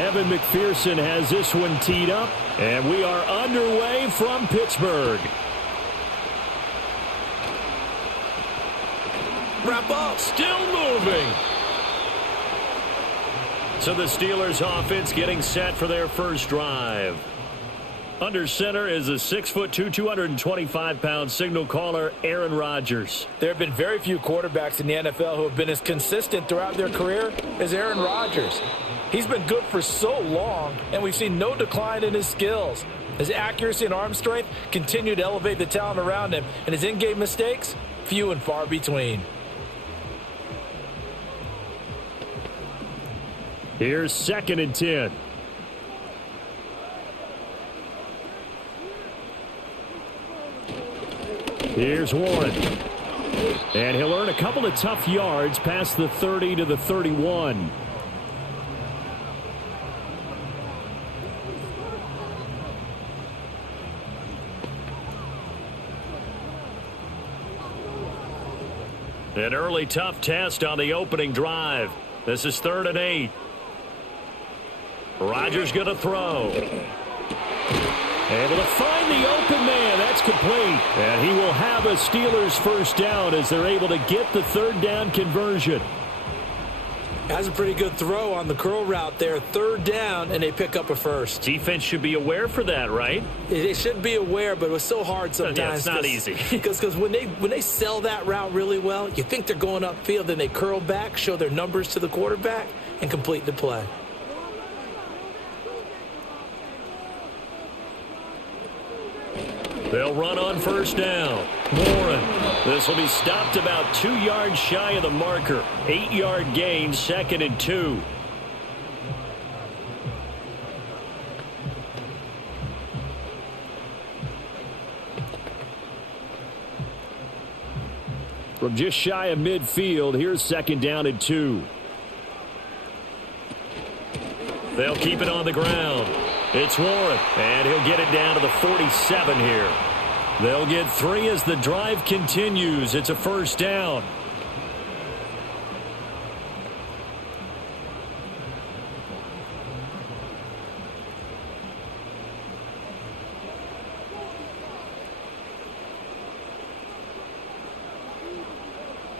Evan McPherson has this one teed up, and we are underway from Pittsburgh. Wrap up. Still moving. So the Steelers offense getting set for their first drive. Under center is a 6'2", 225-pound signal caller, Aaron Rodgers. There have been very few quarterbacks in the NFL who have been as consistent throughout their career as Aaron Rodgers. He's been good for so long, and we've seen no decline in his skills. His accuracy and arm strength continue to elevate the talent around him, and his in-game mistakes, few and far between. Here's 2nd and 10. Here's Warren. And he'll earn a couple of tough yards past the 30 to the 31. An early tough test on the opening drive. This is 3rd and 8. Rodgers going to throw. Able to find the open man. That's complete. And he will have a Steelers first down as they're able to get the 3rd down conversion. Has a pretty good throw on the curl route there. 3rd down, and they pick up a first. Defense should be aware for that, right? They should be aware, but it was so hard sometimes. Yeah, it's not easy. Because when they sell that route really well, you think they're going upfield, then they curl back, show their numbers to the quarterback, and complete the play. They'll run on first down. Warren. This will be stopped about 2 yards shy of the marker. 8-yard gain, 2nd and 2. From just shy of midfield, here's 2nd down and 2. They'll keep it on the ground. It's Warren, and he'll get it down to the 47 here. They'll get 3 as the drive continues. It's a first down.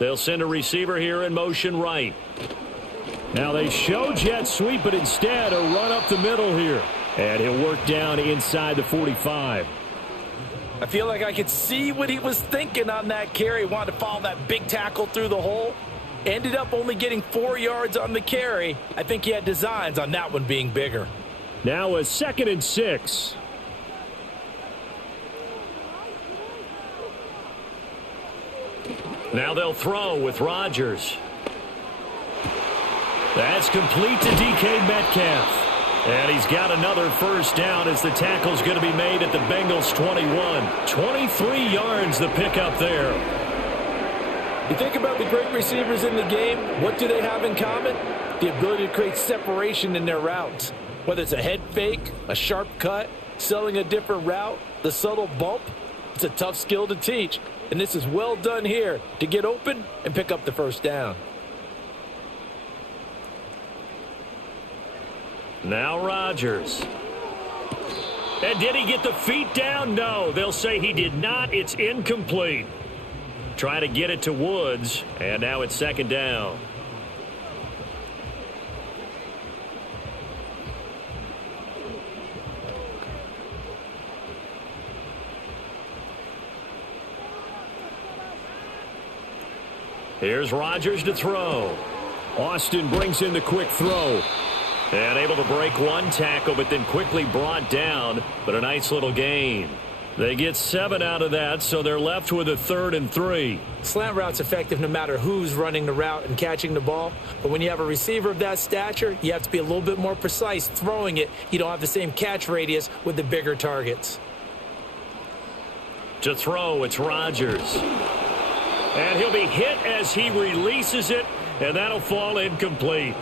They'll send a receiver here in motion right. Now they show jet sweep, but instead a run up the middle here. And he'll work down inside the 45. I feel like I could see what he was thinking on that carry. Wanted to follow that big tackle through the hole. Ended up only getting 4 yards on the carry. I think he had designs on that one being bigger. Now a 2nd and 6. Now they'll throw with Rodgers. That's complete to DK Metcalf. And he's got another first down as the tackle's going to be made at the Bengals 21. 23 yards the pickup there. You think about the great receivers in the game, what do they have in common? The ability to create separation in their routes. Whether it's a head fake, a sharp cut, selling a different route, the subtle bump, it's a tough skill to teach. And this is well done here to get open and pick up the first down. Now Rodgers. And did he get the feet down? No, they'll say he did not. It's incomplete. Try to get it to Woods, and now it's 2nd down. Here's Rodgers to throw. Austin brings in the quick throw. And able to break one tackle, but then quickly brought down. But a nice little gain. They get 7 out of that, so they're left with a 3rd and 3. Slant route's effective no matter who's running the route and catching the ball. But when you have a receiver of that stature, you have to be a little bit more precise throwing it. You don't have the same catch radius with the bigger targets. To throw, it's Rodgers. And he'll be hit as he releases it, and that'll fall incomplete.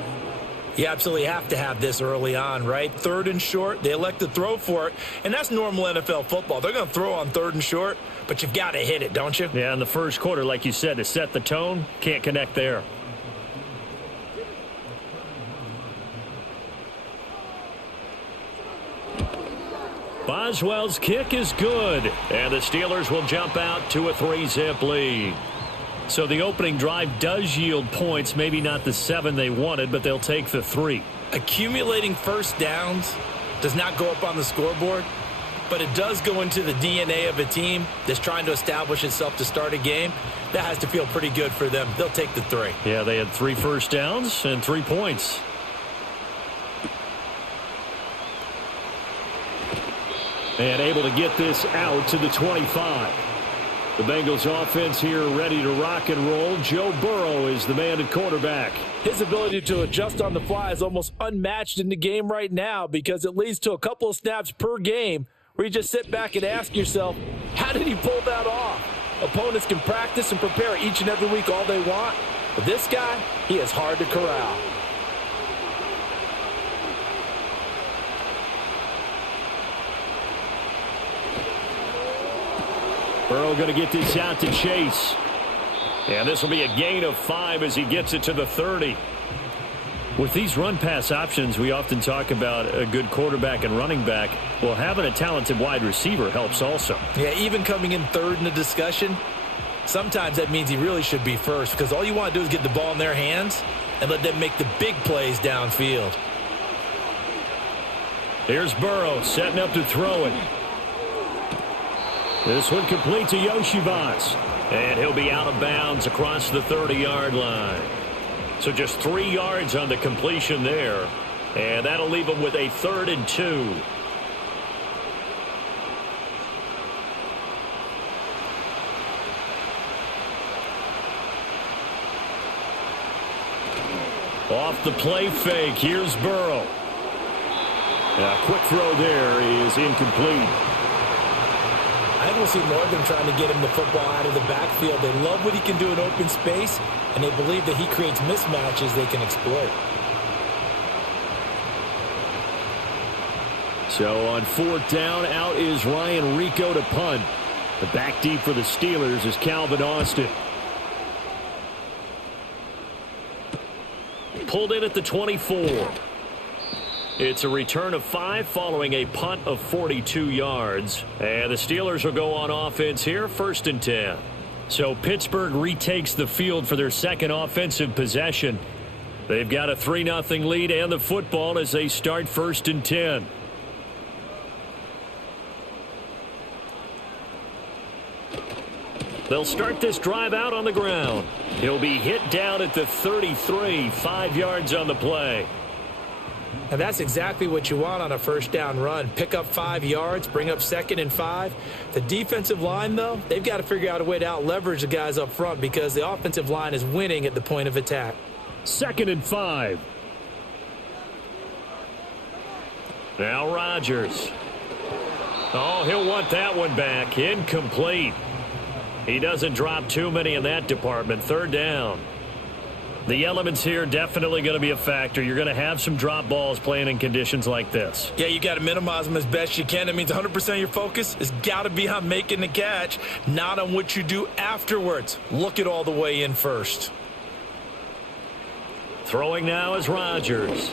You absolutely have to have this early on, right? 3rd and short, they elect to throw for it, and that's normal NFL football. They're going to throw on 3rd and short, but you've got to hit it, don't you? Yeah, in the first quarter, like you said, to set the tone, can't connect there. Boswell's kick is good, and the Steelers will jump out to a 3-zip lead. So the opening drive does yield points, maybe not the 7 they wanted, but they'll take the 3. Accumulating first downs does not go up on the scoreboard, but it does go into the DNA of a team that's trying to establish itself to start a game. That has to feel pretty good for them. They'll take the 3. Yeah, they had 3 first downs and 3 points. And able to get this out to the 25. The Bengals offense here ready to rock and roll. Joe Burrow is the man at quarterback. His ability to adjust on the fly is almost unmatched in the game right now because it leads to a couple of snaps per game where you just sit back and ask yourself, how did he pull that off? Opponents can practice and prepare each and every week all they want, but this guy, he is hard to corral. Burrow going to get this out to Chase. And this will be a gain of 5 as he gets it to the 30. With these run-pass options, we often talk about a good quarterback and running back. Well, having a talented wide receiver helps also. Yeah, even coming in third in the discussion, sometimes that means he really should be first because all you want to do is get the ball in their hands and let them make the big plays downfield. Here's Burrow setting up to throw it. This one complete to Yoshivas. And he'll be out of bounds across the 30-yard line. So just 3 yards on the completion there. And that'll leave him with a 3rd and 2. Off the play fake, here's Burrow. A quick throw there is incomplete. I think we'll see more of them trying to get him the football out of the backfield. They love what he can do in open space, and they believe that he creates mismatches they can exploit. So on 4th down, out is Ryan Rico to punt. The back deep for the Steelers is Calvin Austin. Pulled in at the 24. It's a return of 5 following a punt of 42 yards. And the Steelers will go on offense here, 1st and 10. So Pittsburgh retakes the field for their second offensive possession. They've got a 3-0 lead and the football as they start 1st and 10. They'll start this drive out on the ground. He'll be hit down at the 33, 5 yards on the play. And that's exactly what you want on a 1st down run. Pick up 5 yards, bring up 2nd and 5. The defensive line, though, they've got to figure out a way to out-leverage the guys up front because the offensive line is winning at the point of attack. 2nd and 5. Now Rodgers. Oh, he'll want that one back. Incomplete. He doesn't drop too many in that department. 3rd down. The elements here definitely going to be a factor. You're going to have some drop balls playing in conditions like this. Yeah, you got to minimize them as best you can. That means 100% of your focus has got to be on making the catch, not on what you do afterwards. Look it all the way in first. Throwing now is Rodgers.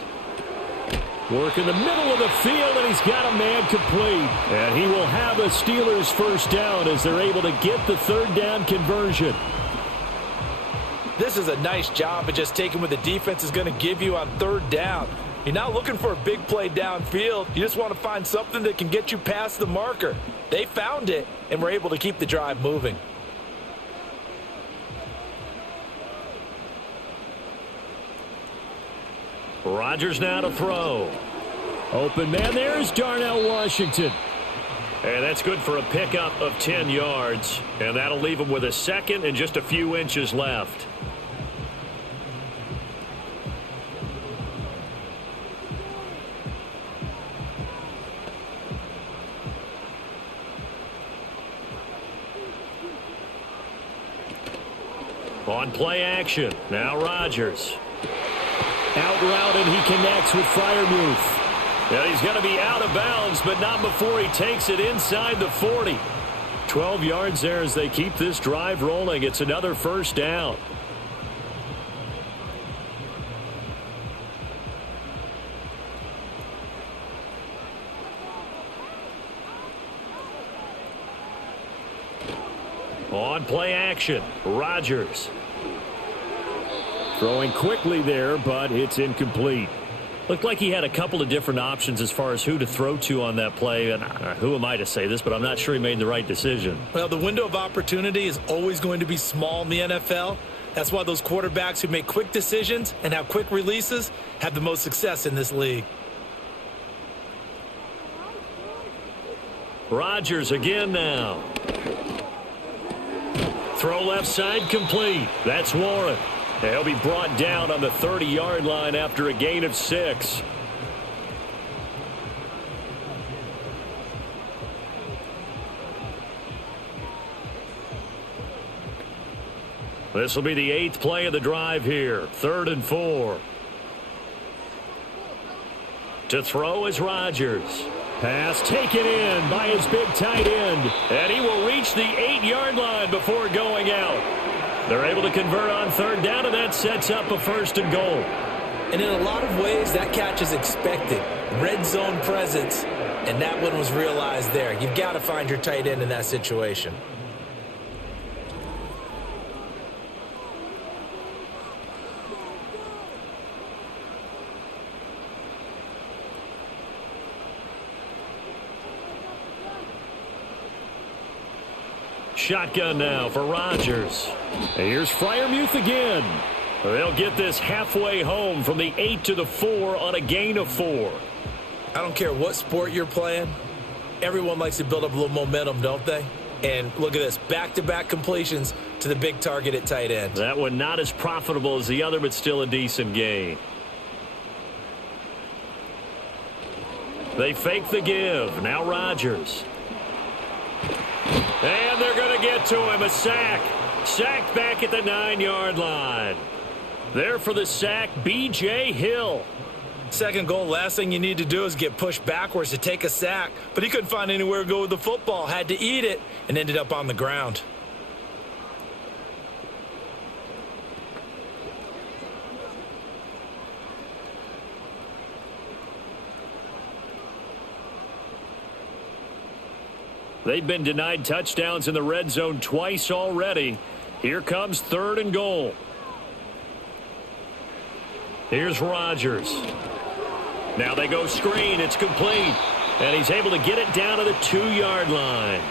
Work in the middle of the field, and he's got a man complete. And he will have a Steelers 1st down as they're able to get the 3rd down conversion. This is a nice job of just taking what the defense is going to give you on 3rd down. You're not looking for a big play downfield. You just want to find something that can get you past the marker. They found it and were able to keep the drive moving. Rodgers now to throw. Open man, there's Darnell Washington. And that's good for a pickup of 10 yards. And that'll leave him with a 2nd and just a few inches left. On play action, now Rodgers. Out route, and he connects with Freiermuth. And he's going to be out of bounds, but not before he takes it inside the 40. 12 yards there as they keep this drive rolling. It's another 1st down. On play action, Rodgers. Throwing quickly there, but it's incomplete. Looked like he had a couple of different options as far as who to throw to on that play. And who am I to say this, but I'm not sure he made the right decision. Well, the window of opportunity is always going to be small in the NFL. That's why those quarterbacks who make quick decisions and have quick releases have the most success in this league. Rodgers again now. Throw left side complete. That's Warren. He'll be brought down on the 30-yard line after a gain of 6. This will be the 8th play of the drive here. 3rd and 4. To throw is Rodgers. Pass taken in by his big tight end. And he will reach the 8-yard line before going out. They're able to convert on 3rd down, and that sets up a 1st and goal. And in a lot of ways, that catch is expected. Red zone presence, and that one was realized there. You've got to find your tight end in that situation. Shotgun now for Rodgers. Here's Freiermuth again. They'll get this halfway home from the 8 to the 4 on a gain of 4. I don't care what sport you're playing. Everyone likes to build up a little momentum, don't they? And look at this, back-to-back completions to the big target at tight end. That one not as profitable as the other, but still a decent gain. They fake the give. Now Rodgers. And they're going to get to him. A sack. Sacked back at the 9-yard line. There for the sack, B.J. Hill. Second goal, last thing you need to do is get pushed backwards to take a sack. But he couldn't find anywhere to go with the football. Had to eat it and ended up on the ground. They've been denied touchdowns in the red zone twice already. Here comes 3rd and goal. Here's Rodgers. Now they go screen. It's complete. And he's able to get it down to the 2-yard line.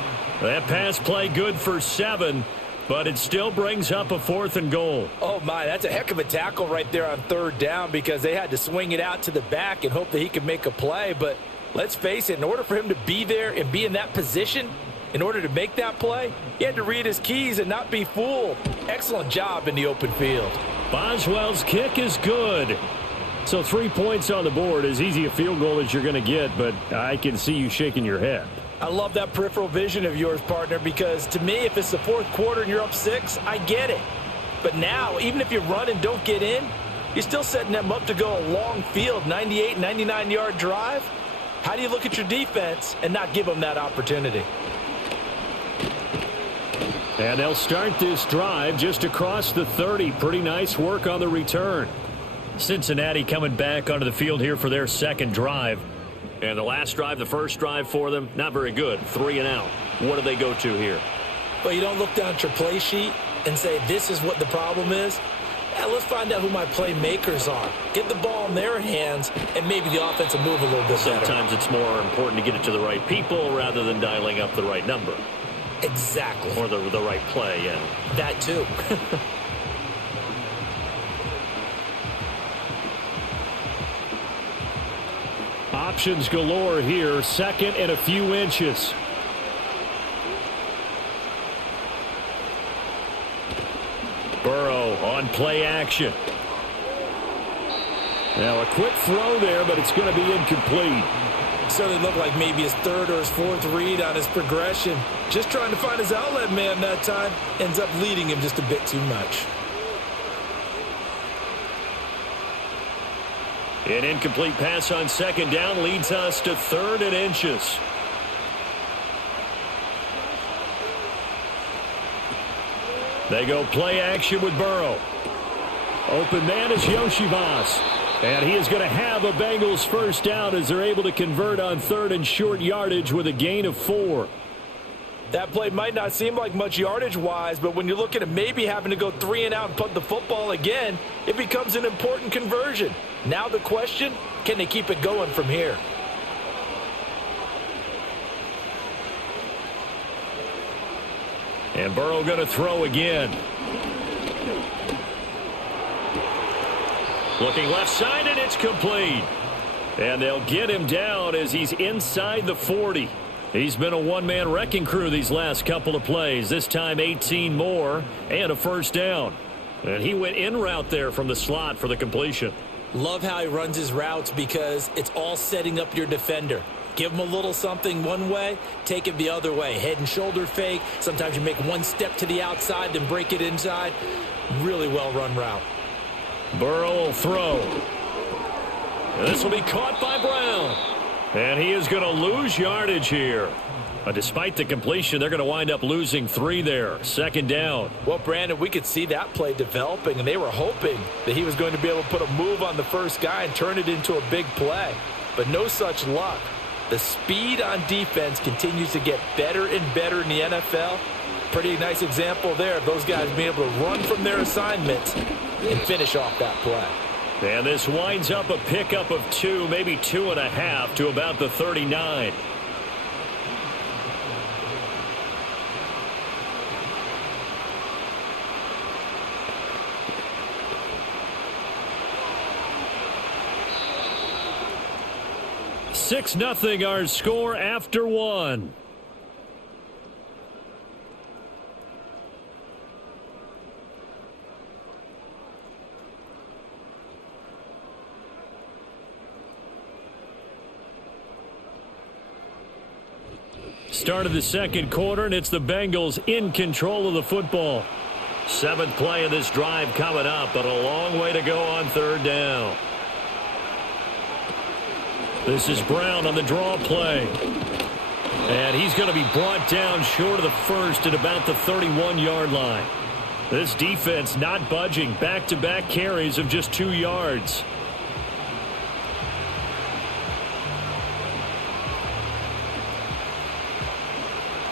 That pass play good for 7, but it still brings up a 4th and goal. Oh, my, that's a heck of a tackle right there on 3rd down because they had to swing it out to the back and hope that he could make a play. But let's face it, in order for him to be there and be in that position, in order to make that play, he had to read his keys and not be fooled. Excellent job in the open field. Boswell's kick is good. So 3 points on the board, as easy a field goal as you're going to get, but I can see you shaking your head. I love that peripheral vision of yours, partner, because to me, if it's the 4th quarter and you're up 6, I get it. But now, even if you run and don't get in, you're still setting them up to go a long field, 98, 99-yard drive. How do you look at your defense and not give them that opportunity? And they'll start this drive just across the 30. Pretty nice work on the return. Cincinnati coming back onto the field here for their 2nd drive. And the last drive, the first drive for them, not very good. 3 and out. What do they go to here? Well, you don't look down at your play sheet and say, this is what the problem is. Yeah, let's find out who my playmakers are. Get the ball in their hands, and maybe the offense will move a little bit better. Sometimes it's more important to get it to the right people rather than dialing up the right number. Exactly. Or the right play, yeah. That too. Options galore here. 2nd and a few inches. Burrow on play action. Now a quick throw there, but it's going to be incomplete. Certainly looked like maybe his 3rd or his 4th read on his progression. Just trying to find his outlet man that time. Ends up leading him just a bit too much. An incomplete pass on 2nd down leads us to 3rd and inches. They go play action with Burrow. Open man is Yoshivas. And he is going to have a Bengals 1st down as they're able to convert on 3rd and short yardage with a gain of 4. That play might not seem like much yardage-wise, but when you're looking at maybe having to go 3 and out and punt the football again, it becomes an important conversion. Now the question, can they keep it going from here? And Burrow going to throw again. Looking left side, and it's complete. And they'll get him down as he's inside the 40. He's been a one-man wrecking crew these last couple of plays. This time 18 more and a first down. And he went in route there from the slot for the completion. Love how he runs his routes because it's all setting up your defender. Give him a little something one way, take it the other way. Head and shoulder fake. Sometimes you make one step to the outside, then break it inside. Really well-run route. Burrow will throw. And this will be caught by Brown. And he is going to lose yardage here. Despite the completion, they're going to wind up losing 3 there. Second down. Well, Brandon, we could see that play developing, and they were hoping that he was going to be able to put a move on the first guy and turn it into a big play. But no such luck. The speed on defense continues to get better and better in the NFL. Pretty nice example there of those guys being able to run from their assignments and finish off that play. And this winds up a pickup of 2, maybe 2.5 to about the 39. Six nothing our score after 1. Start of the second quarter, and it's the Bengals in control of the football. 7th play of this drive coming up, but a long way to go on third down. This is Brown on the draw play. And he's going to be brought down short of the first at about the 31-yard line. This defense not budging. Back-to-back carries of just 2 yards.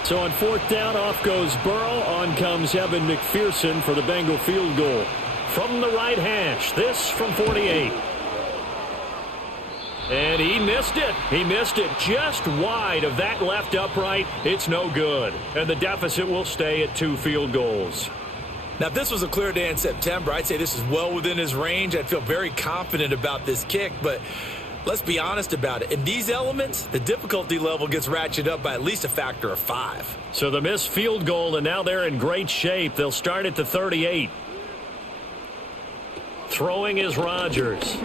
So on 4th down, off goes Burrow. On comes Evan McPherson for the Bengal field goal. From the right hash, this from 48. And he missed it. He missed it just wide of that left upright. It's no good. And the deficit will stay at 2 field goals. Now, if this was a clear day in September, I'd say this is well within his range. I'd feel very confident about this kick, but let's be honest about it. In these elements, the difficulty level gets ratcheted up by at least a factor of 5. So the missed field goal, and now they're in great shape. They'll start at the 38. Throwing is Rodgers.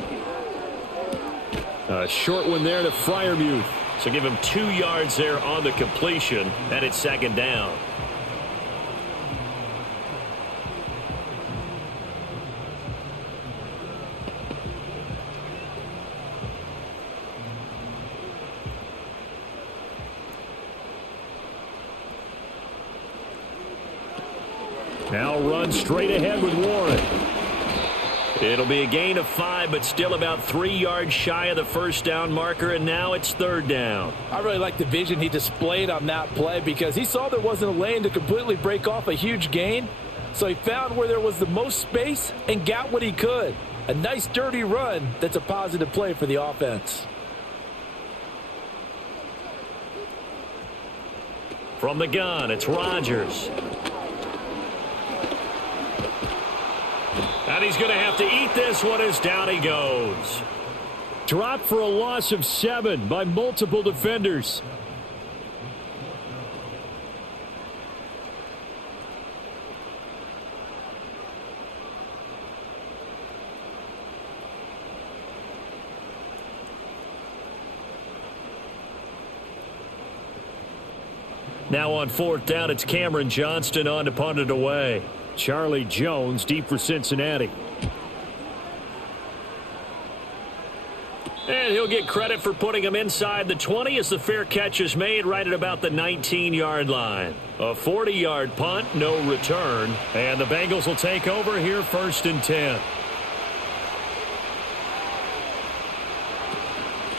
A short one there to Freiermuth. So give him 2 yards there on the completion, and it's second down. Now run straight ahead with Warren. It'll be a gain of 5, but still about 3 yards shy of the first down marker, and now it's third down. I really like the vision he displayed on that play because he saw there wasn't a lane to completely break off a huge gain. So he found where there was the most space and got what he could. A nice dirty run that's a positive play for the offense. From the gun, it's Rodgers. And he's going to have to eat this one as down he goes. Dropped for a loss of 7 by multiple defenders. Now on 4th down, it's Cameron Johnston on to punt it away. Charlie Jones deep for Cincinnati. And he'll get credit for putting him inside the 20 as the fair catch is made right at about the 19-yard line. A 40-yard punt, no return. And the Bengals will take over here 1st and 10.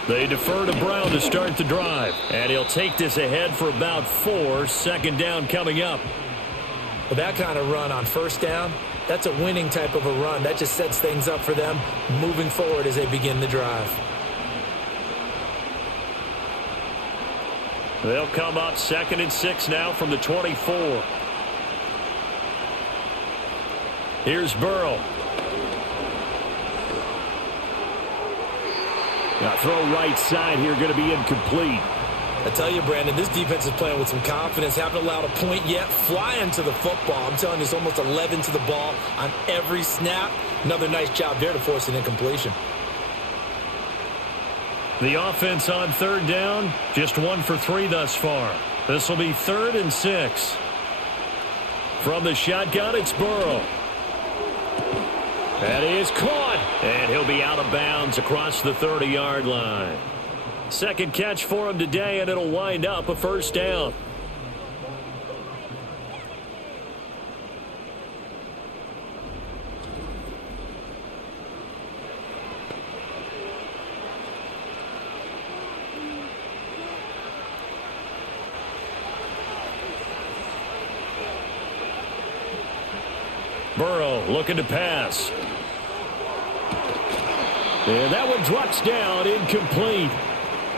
They defer to Brown to start the drive. And he'll take this ahead for about 4. Second down coming up. Well, that kind of run on first down, that's a winning type of a run. That just sets things up for them moving forward as they begin the drive. They'll come up 2nd and 6 now from the 24. Here's Burrow. Now throw right side here, going to be incomplete. I tell you, Brandon, this defense is playing with some confidence. Haven't allowed a point yet. Flying to the football. I'm telling you, it's almost 11 to the ball on every snap. Another nice job there to force an incompletion. The offense on 3rd down, just 1 for 3 thus far. This will be 3rd and 6. From the shotgun, it's Burrow. That is caught. And he'll be out of bounds across the 30-yard line. Second catch for him today, and it'll wind up a first down. Burrow looking to pass. And that one drops down, incomplete.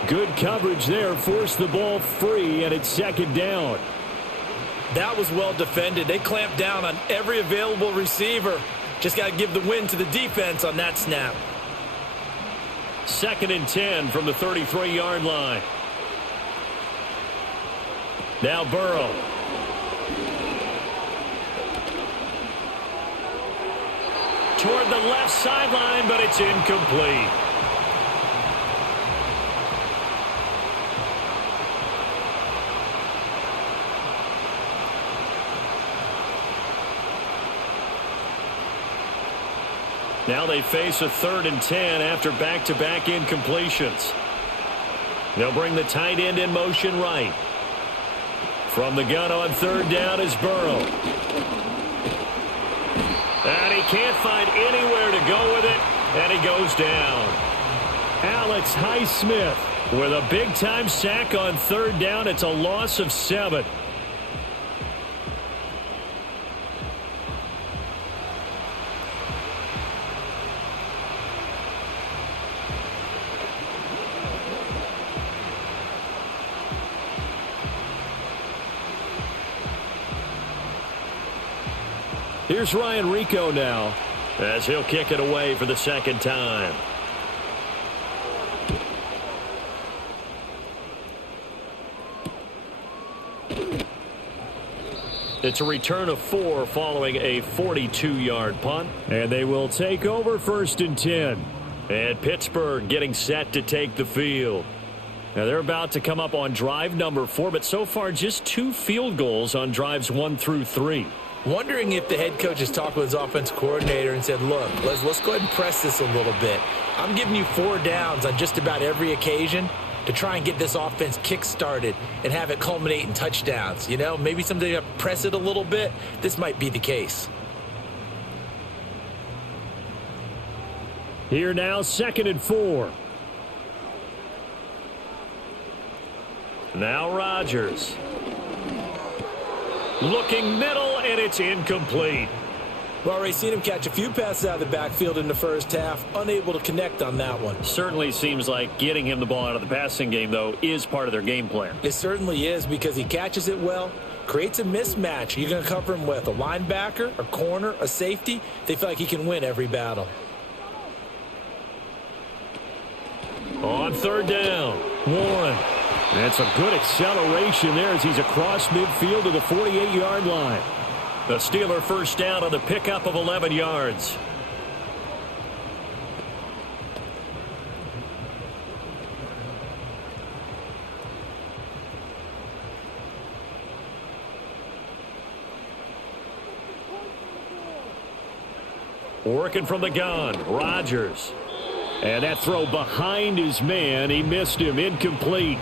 Good coverage there, forced the ball free, and it's 2nd down. That was well defended. They clamped down on every available receiver. Just got to give the win to the defense on that snap. 2nd and 10 from the 33-yard line. Now Burrow. Toward the left sideline, but it's incomplete. Now they face a 3rd and 10 after back-to-back incompletions. They'll bring the tight end in motion right. From the gun on 3rd down is Burrow. And he can't find anywhere to go with it, and he goes down. Alex Highsmith with a big-time sack on 3rd down. It's a loss of 7. Here's Ryan Rico now, as he'll kick it away for the 2nd time. It's a return of 4 following a 42-yard punt, and they will take over 1st and 10. And Pittsburgh getting set to take the field. Now they're about to come up on drive number 4, but so far just 2 field goals on drives 1 through 3. Wondering if the head coach has talked with his offensive coordinator and said, look, let's go ahead and press this a little bit. I'm giving you 4 downs on just about every occasion to try and get this offense kick-started and have it culminate in touchdowns. You know, maybe someday you press it a little bit. This might be the case. Here now, 2nd and 4. Now Rodgers. Looking middle, and it's incomplete. We've already seen him catch a few passes out of the backfield in the first half. Unable to connect on that one. Certainly seems like getting him the ball out of the passing game, though, is part of their game plan. It certainly is, because he catches it well, creates a mismatch. You're going to cover him with a linebacker, a corner, a safety. They feel like he can win every battle. On 3rd down, Warren. That's a good acceleration there as he's across midfield to the 48-yard line. The Steeler first down on the pickup of 11 yards. Working from the gun, Rodgers. And that throw behind his man, he missed him, incomplete.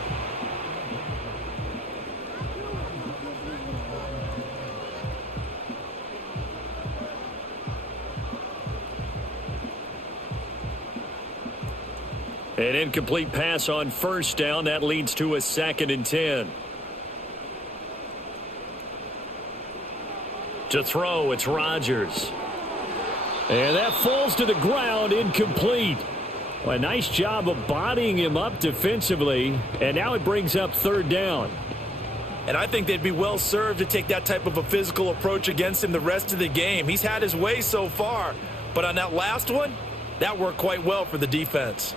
An incomplete pass on first down. That leads to a 2nd and 10. To throw, it's Rodgers. And that falls to the ground, incomplete. Well, a nice job of bodying him up defensively, and now it brings up 3rd down. And I think they'd be well served to take that type of a physical approach against him the rest of the game. He's had his way so far, but on that last one, that worked quite well for the defense.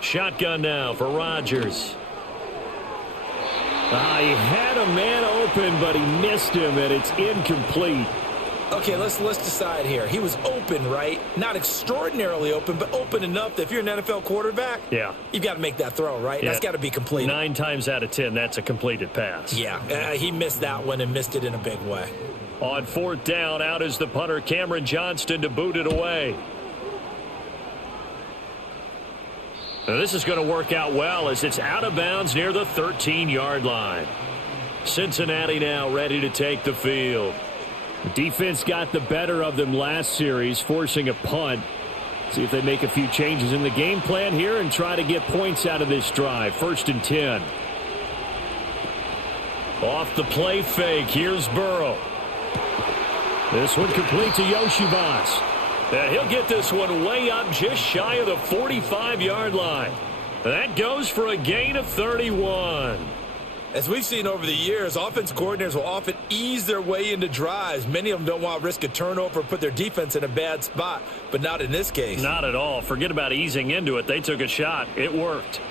Shotgun now for Rodgers. He had a man open, but he missed him, and it's incomplete. Okay, let's decide here. He was open, right? Not extraordinarily open, but open enough that if you're an NFL quarterback, yeah, you've got to make that throw, right? Yeah. That's got to be completed. 9 times out of 10, that's a completed pass. Yeah, he missed that one and missed it in a big way. On 4th down, out is the punter, Cameron Johnston, to boot it away. Now, this is going to work out well as it's out of bounds near the 13-yard line. Cincinnati now ready to take the field. The defense got the better of them last series, forcing a punt. See if they make a few changes in the game plan here and try to get points out of this drive. 1st and 10. Off the play fake, here's Burrow. This one complete to Yoshibas. And he'll get this one way up just shy of the 45-yard line. That goes for a gain of 31. As we've seen over the years, offensive coordinators will often ease their way into drives. Many of them don't want to risk a turnover or put their defense in a bad spot, but not in this case. Not at all. Forget about easing into it. They took a shot. It worked.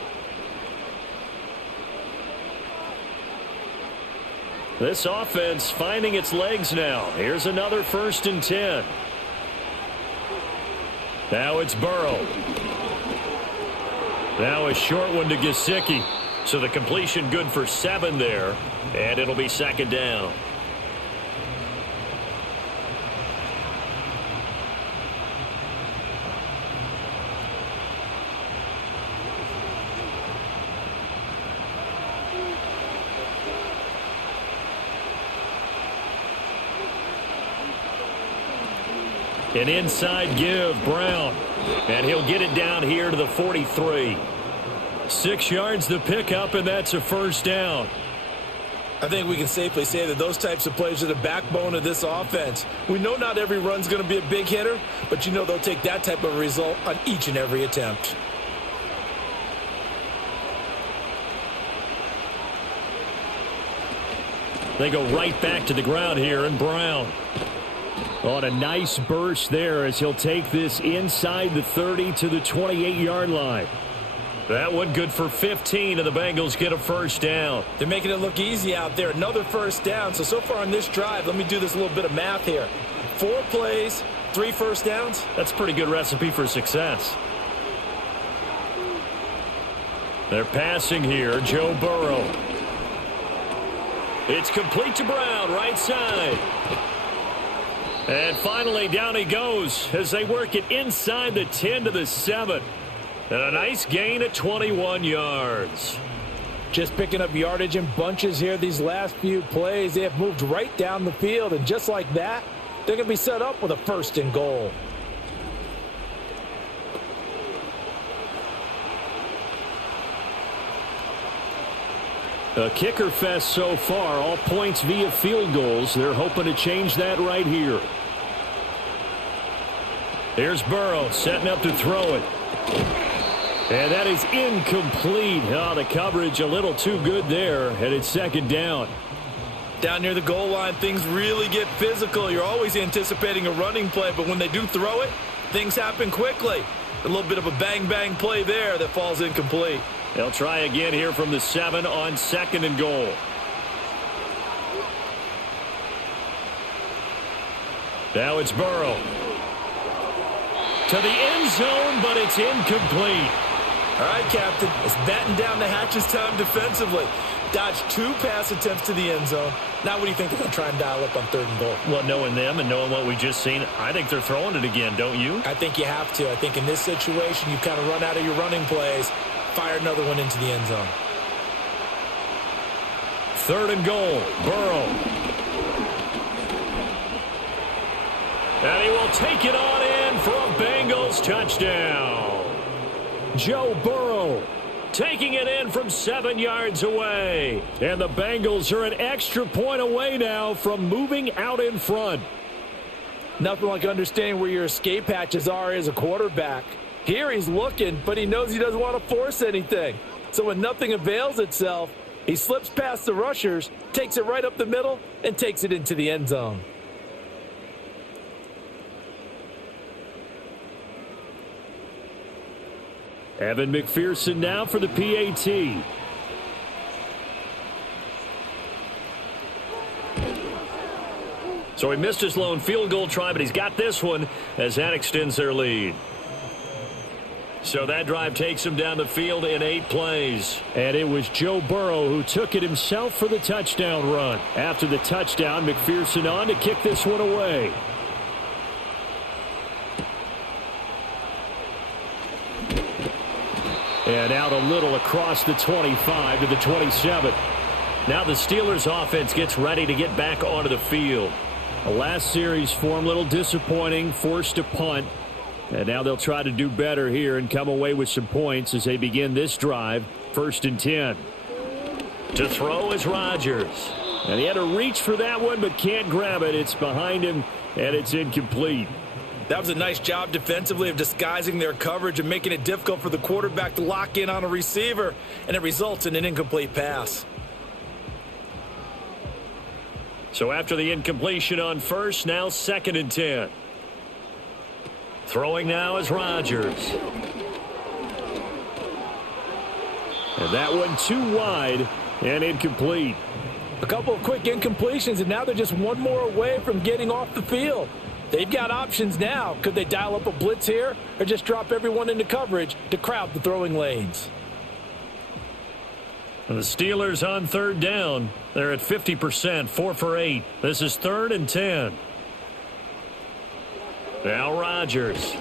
This offense finding its legs now. Here's another 1st and 10. Now it's Burrow. Now a short one to Gesicki. So the completion good for 7 there, and it'll be 2nd down. An inside give, Brown. And he'll get it down here to the 43. 6 yards the pickup, and that's a 1st down. I think we can safely say that those types of plays are the backbone of this offense. We know not every run's going to be a big hitter, but you know they'll take that type of result on each and every attempt. They go right back to the ground here, and Brown on a nice burst there as he'll take this inside the 30 to the 28-yard line. That one good for 15, and the Bengals get a 1st down. They're making it look easy out there. Another 1st down. So far on this drive, let me do this little bit of math here. 4 plays, 3 1st downs. That's a pretty good recipe for success. They're passing here, Joe Burrow. It's complete to Brown, right side. And finally, down he goes as they work it inside the 10 to the 7. And a nice gain at 21 yards. Just picking up yardage in bunches here these last few plays. They have moved right down the field, and just like that, they're going to be set up with a 1st and goal. A kicker fest so far, all points via field goals. They're hoping to change that right here. Here's Burrow setting up to throw it. And that is incomplete. Oh, the coverage a little too good there, and it's 2nd down. Down near the goal line, things really get physical. You're always anticipating a running play, but when they do throw it, things happen quickly. A little bit of a bang-bang play there that falls incomplete. They'll try again here from the 7 on 2nd and goal. Now it's Burrow. To the end zone, but it's incomplete. All right, Captain, it's batten down the hatches time defensively. Dodged 2 pass attempts to the end zone. Now what do you think they're going to try and dial up on 3rd and goal? Well, knowing them and knowing what we just seen, I think they're throwing it again, don't you? I think you have to. I think in this situation, you kind of run out of your running plays, fire another one into the end zone. 3rd and goal, Burrow. And he will take it on in for a Bengals touchdown. Joe Burrow taking it in from 7 yards away. And the Bengals are an extra point away now from moving out in front. Nothing like understanding where your escape hatches are as a quarterback. Here he's looking, but he knows he doesn't want to force anything. So when nothing avails itself, he slips past the rushers, takes it right up the middle, and takes it into the end zone. Evan McPherson now for the PAT. So he missed his lone field goal try, but he's got this one as that extends their lead. So that drive takes him down the field in 8 plays. And it was Joe Burrow who took it himself for the touchdown run. After the touchdown, McPherson on to kick this one away. And out a little across the 25 to the 27. Now the Steelers offense gets ready to get back onto the field. The last series for him, a little disappointing, forced a punt. And now they'll try to do better here and come away with some points as they begin this drive. 1st and 10. To throw is Rodgers. And he had to reach for that one but can't grab it. It's behind him and it's incomplete. That was a nice job defensively of disguising their coverage and making it difficult for the quarterback to lock in on a receiver, and it results in an incomplete pass. So after the incompletion on first, now 2nd and 10. Throwing now is Rodgers. And that one too wide and incomplete. A couple of quick incompletions, and now they're just one more away from getting off the field. They've got options now. Could they dial up a blitz here or just drop everyone into coverage to crowd the throwing lanes? And the Steelers on 3rd down. They're at 50%, 4 for 8. This is 3rd and 10. Now Rodgers.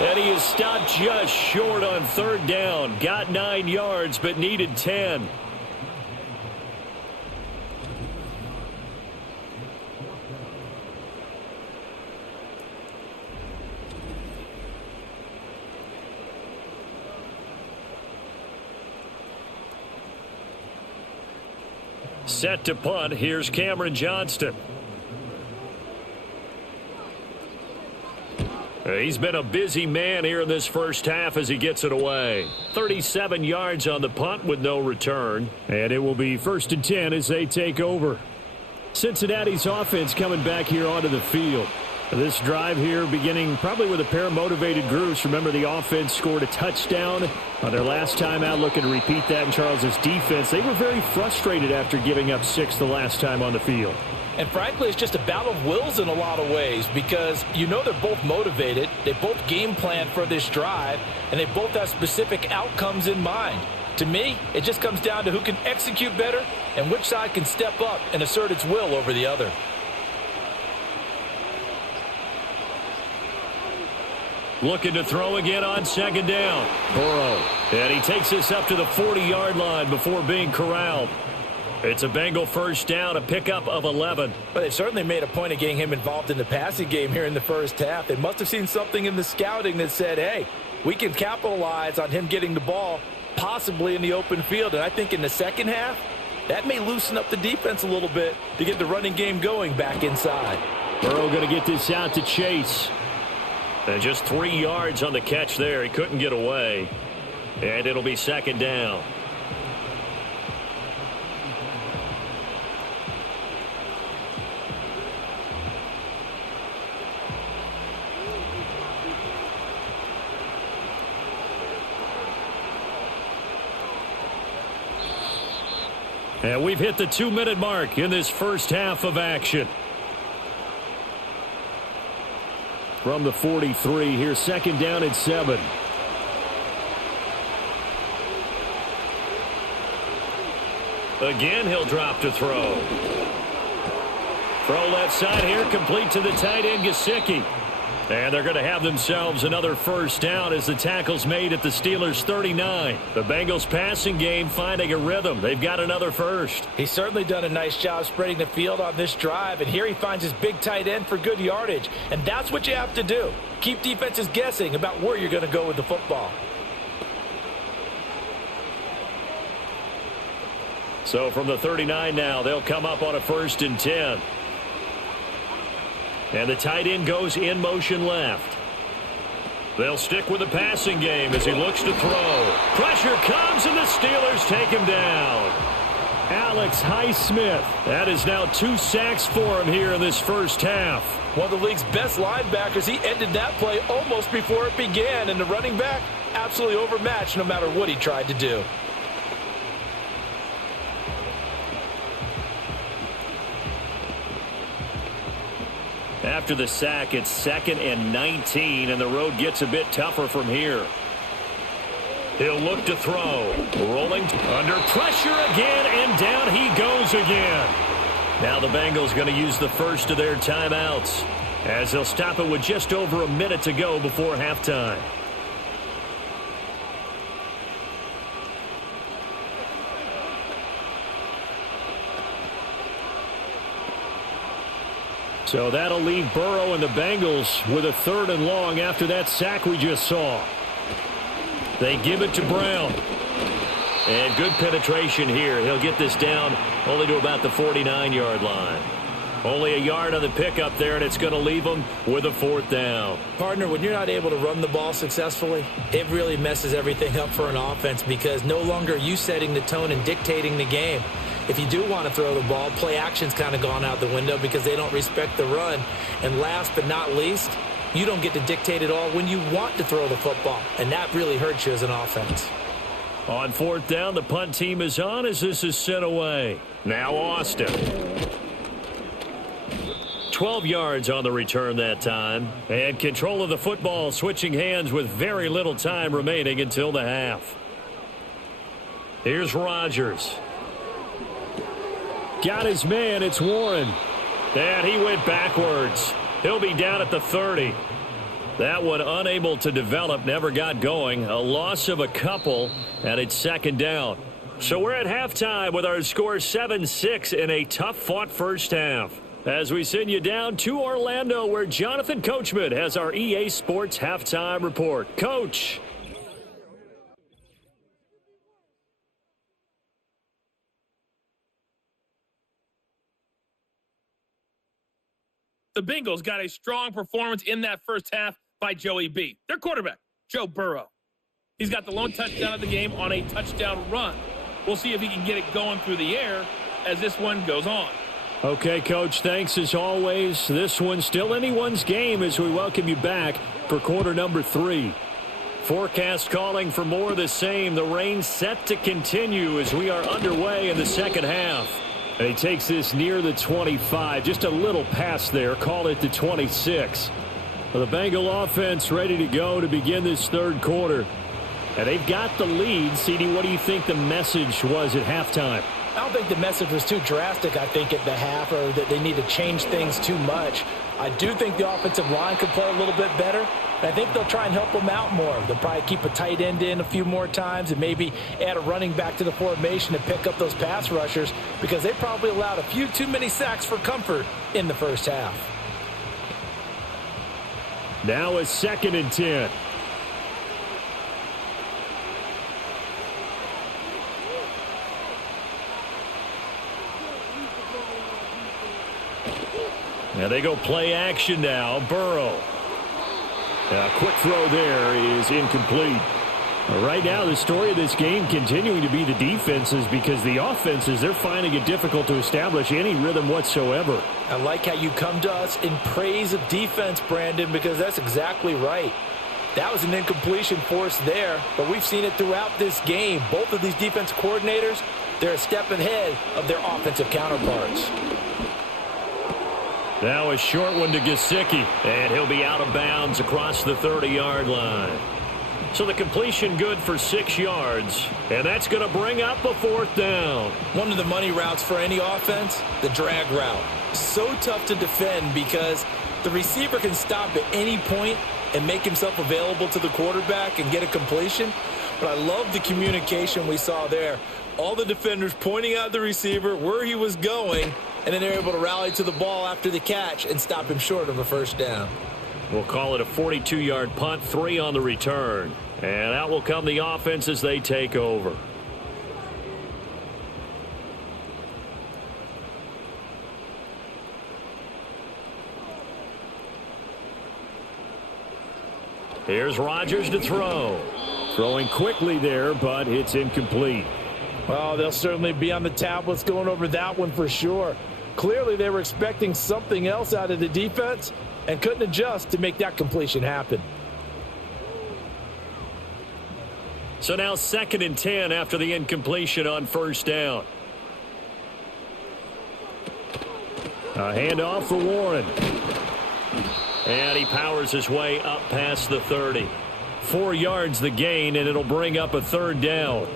And he is stopped just short on 3rd down. Got 9 yards but needed 10. Set to punt. Here's Cameron Johnston. He's been a busy man here in this first half as he gets it away. 37 yards on the punt with no return. And it will be 1st and 10 as they take over. Cincinnati's offense coming back here onto the field. This drive here beginning probably with a pair of motivated groups. Remember, the offense scored a touchdown on their last time out, looking to repeat that in Charles's defense. They were very frustrated after giving up 6 the last time on the field. And frankly, it's just a battle of wills in a lot of ways because you know they're both motivated. They both game plan for this drive, and they both have specific outcomes in mind. To me, it just comes down to who can execute better and which side can step up and assert its will over the other. Looking to throw again on 2nd down. Burrow. And he takes this up to the 40-yard line before being corralled. It's a Bengal 1st down, a pickup of 11. But they certainly made a point of getting him involved in the passing game here in the first half. They must have seen something in the scouting that said, hey, we can capitalize on him getting the ball, possibly in the open field. And I think in the second half, that may loosen up the defense a little bit to get the running game going back inside. Burrow going to get this out to Chase. And just 3 yards on the catch there. He couldn't get away. And it'll be 2nd down. And we've hit the 2-minute mark in this first half of action. From the 43, here's 2nd down and 7. Again, he'll drop to throw. Throw left side here, complete to the tight end, Gesicki. And they're going to have themselves another first down as the tackle's made at the Steelers' 39. The Bengals passing game finding a rhythm. They've got another first. He's certainly done a nice job spreading the field on this drive, and here he finds his big tight end for good yardage. And that's what you have to do. Keep defenses guessing about where you're going to go with the football. So from the 39 now, they'll come up on a 1st and 10. And the tight end goes in motion left. They'll stick with the passing game as he looks to throw. Pressure comes, and the Steelers take him down. Alex Highsmith. That is now 2 sacks for him here in this first half. One of the league's best linebackers. He ended that play almost before it began, and the running back absolutely overmatched no matter what he tried to do. After the sack, it's 2nd and 19, and the road gets a bit tougher from here. He'll look to throw. Rolling under pressure again, and down he goes again. Now the Bengals going to use the first of their timeouts as they'll stop it with just over a minute to go before halftime. So that'll leave Burrow and the Bengals with a 3rd and long after that sack we just saw. They give it to Brown. And good penetration here. He'll get this down only to about the 49-yard line. Only a yard on the pickup there, and it's going to leave them with a 4th down. Partner, when you're not able to run the ball successfully, it really messes everything up for an offense because no longer are you setting the tone and dictating the game. If you do want to throw the ball, play action's kind of gone out the window because they don't respect the run. And last but not least, you don't get to dictate it all when you want to throw the football. And that really hurts you as an offense. On 4th down, the punt team is on as this is sent away. Now Austin. 12 yards on the return that time. And control of the football switching hands with very little time remaining until the half. Here's Rodgers. Got his man. It's Warren. And he went backwards. He'll be down at the 30. That one unable to develop, never got going. A loss of a couple, and it's 2nd down. So we're at halftime with our score 7-6 in a tough-fought first half. As we send you down to Orlando, where Jonathan Coachman has our EA Sports halftime report. Coach. The Bengals got a strong performance in that first half by Joey B. Their quarterback, Joe Burrow. He's got the lone touchdown of the game on a touchdown run. We'll see if he can get it going through the air as this one goes on. Okay, Coach, thanks as always. This one's still anyone's game as we welcome you back for quarter number 3. Forecast calling for more of the same. The rain set to continue as we are underway in the second half. And he takes this near the 25, just a little past there, call it the 26. Well, the Bengal offense ready to go to begin this 3rd quarter. And they've got the lead. CD, what do you think the message was at halftime? I don't think the message was too drastic, I think, at the half, or that they need to change things too much. I do think the offensive line could play a little bit better. I think they'll try and help them out more. They'll probably keep a tight end in a few more times and maybe add a running back to the formation to pick up those pass rushers because they probably allowed a few too many sacks for comfort in the first half. Now a 2nd and 10. Now they go play action now. Burrow. A quick throw there is incomplete. Right now, the story of this game continuing to be the defenses because the offenses, they're finding it difficult to establish any rhythm whatsoever. I like how you come to us in praise of defense, Brandon, because that's exactly right. That was an incompletion forced there, but we've seen it throughout this game. Both of these defense coordinators, they're a step ahead of their offensive counterparts. Now a short one to Gesicki, and he'll be out of bounds across the 30-yard line. So the completion good for 6 yards, and that's going to bring up a 4th down. One of the money routes for any offense, the drag route. So tough to defend because the receiver can stop at any point and make himself available to the quarterback and get a completion. But I love the communication we saw there. All the defenders pointing out the receiver, where he was going, and then they're able to rally to the ball after the catch and stop him short of a first down. We'll call it a 42-yard punt, 3 on the return. And out will come the offense as they take over. Here's Rodgers to throw. Throwing quickly there, but it's incomplete. Well, they'll certainly be on the tablets going over that one for sure. Clearly, they were expecting something else out of the defense and couldn't adjust to make that completion happen. So now 2nd and 10 after the incompletion on first down. A handoff for Warren. And he powers his way up past the 30. 4 yards the gain, and it'll bring up a 3rd down.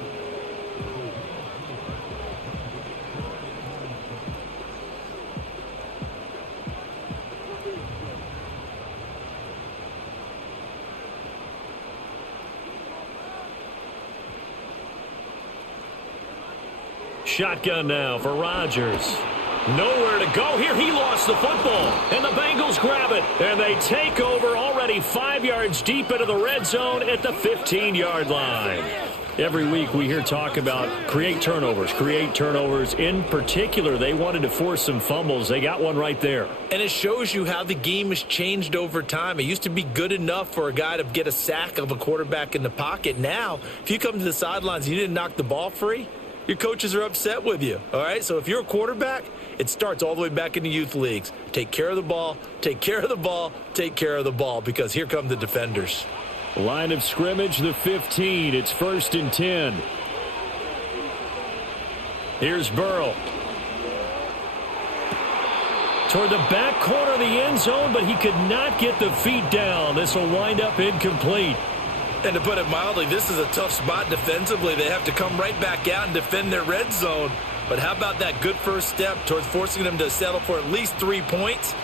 Shotgun now for Rodgers. Nowhere to go here. He lost the football, and the Bengals grab it, and they take over already 5 yards deep into the red zone at the 15-yard line. Every week we hear talk about create turnovers. In particular, they wanted to force some fumbles. They got one right there. And it shows you how the game has changed over time. It used to be good enough for a guy to get a sack of a quarterback in the pocket. Now, if you come to the sidelines and you didn't knock the ball free, your coaches are upset with you. All right, so if you're a quarterback, it starts all the way back in the youth leagues. Take care of the ball, take care of the ball, take care of the ball, because here come the defenders. Line of scrimmage, the 15. It's 1st and 10. Here's Burrow. Toward the back corner of the end zone, but he could not get the feet down. This will wind up incomplete. And to put it mildly, this is a tough spot defensively. They have to come right back out and defend their red zone. But how about that good first step towards forcing them to settle for at least 3 points?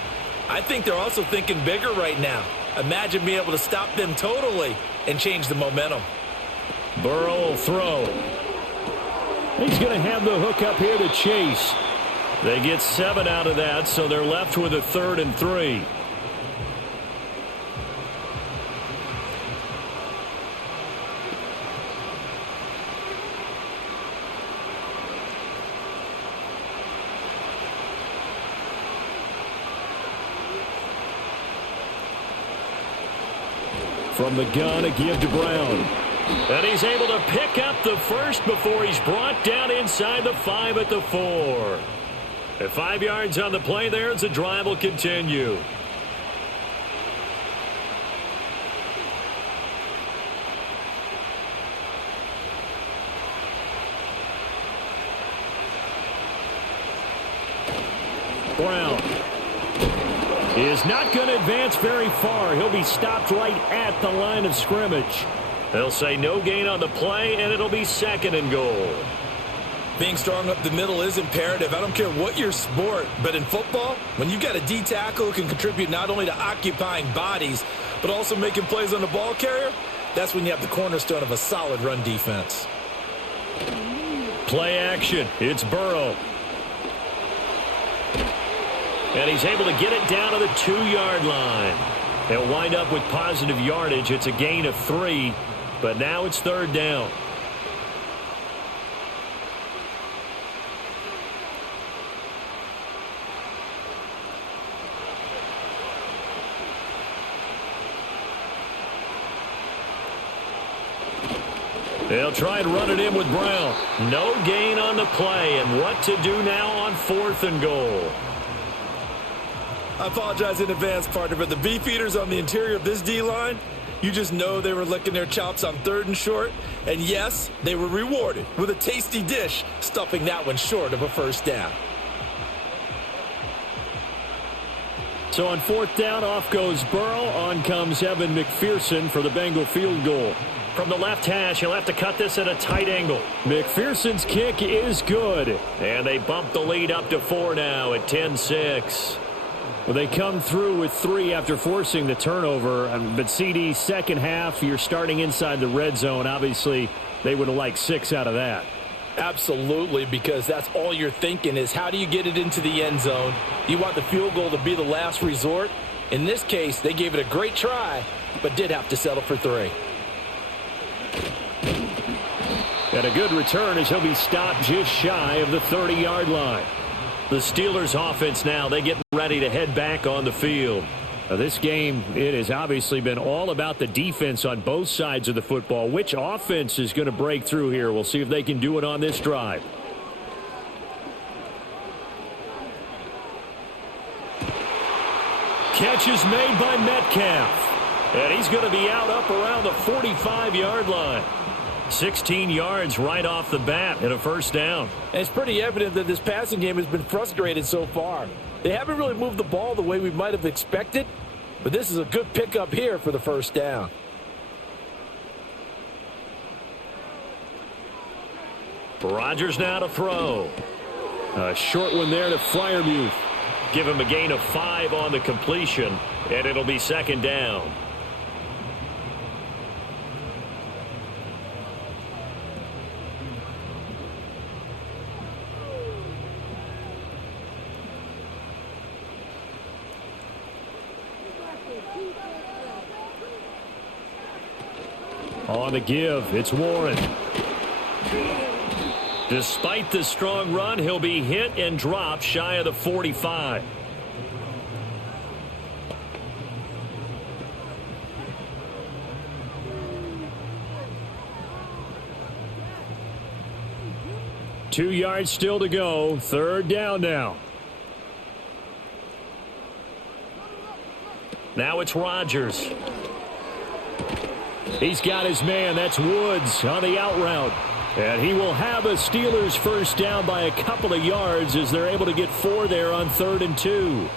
I think they're also thinking bigger right now. Imagine being able to stop them totally and change the momentum. Burrow will throw. He's going to have the hook up here to Chase. They get 7 out of that, so they're left with a 3rd and 3. From the gun, a give to Brown. And he's able to pick up the first before he's brought down inside the 5 at the 4. At 5 yards on the play there, as the drive will continue. Brown is not going to advance very far. He'll be stopped right at the line of scrimmage. They'll say no gain on the play, and it'll be 2nd and goal. Being strong up the middle is imperative. I don't care what your sport, but in football, when you've got a D tackle who can contribute not only to occupying bodies, but also making plays on the ball carrier, that's when you have the cornerstone of a solid run defense. Play action. It's Burrow. And he's able to get it down to the 2-yard line. They'll wind up with positive yardage. It's a gain of 3, but now it's 3rd down. They'll try and run it in with Brown. No gain on the play, and what to do now on 4th and goal. I apologize in advance, partner, but the beefeaters on the interior of this D-line, you just know they were licking their chops on 3rd and short. And yes, they were rewarded with a tasty dish, stuffing that one short of a first down. So on 4th down, off goes Burrow. On comes Evan McPherson for the Bengal field goal. from the left hash. He'll have to cut this at a tight angle. McPherson's kick is good. And they bump the lead up to 4 now at 10-6. Well, they come through with 3 after forcing the turnover. But CD, second half, you're starting inside the red zone. Obviously, they would have liked 6 out of that. Absolutely, because that's all you're thinking is how do you get it into the end zone? You want the field goal to be the last resort. In this case, they gave it a great try, but did have to settle for 3. And a good return as he'll be stopped just shy of the 30-yard line. The Steelers offense now, they get ready to head back on the field. Now, this game, it has obviously been all about the defense on both sides of the football. Which offense is going to break through here? We'll see if they can do it on this drive. Catch is made by Metcalf. And he's going to be out up around the 45-yard line. 16 yards right off the bat and a first down. And it's pretty evident that this passing game has been frustrated so far. They haven't really moved the ball the way we might have expected, but this is a good pickup here for the first down. Rodgers now to throw. A short one there to Freiermuth. Give him a gain of 5 on the completion, and it'll be second down. On the give, it's Warren. Despite the strong run, he'll be hit and dropped shy of the 45. Two yards still to go. Third down now. Now it's Rodgers. He's got his man. That's Woods on the out route. And he will have a Steelers first down by a couple of yards as they're able to get 4 there on 3rd and 2.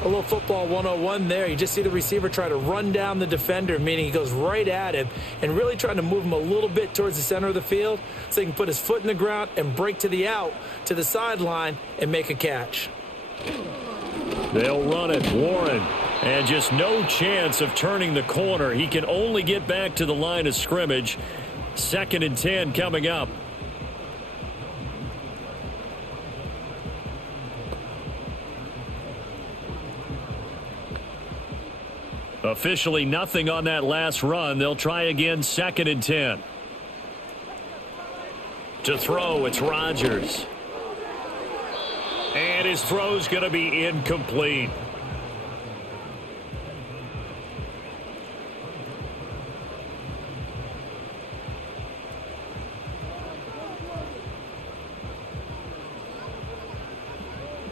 A little football 101 there. You just see the receiver try to run down the defender, meaning he goes right at him and really trying to move him a little bit towards the center of the field so he can put his foot in the ground and break to the out, to the sideline, and make a catch. They'll run it. Warren. And just no chance of turning the corner. He can only get back to the line of scrimmage. 2nd and 10 coming up. Officially nothing on that last run. They'll try again 2nd and 10. To throw, it's Rodgers. And his throw's going to be incomplete.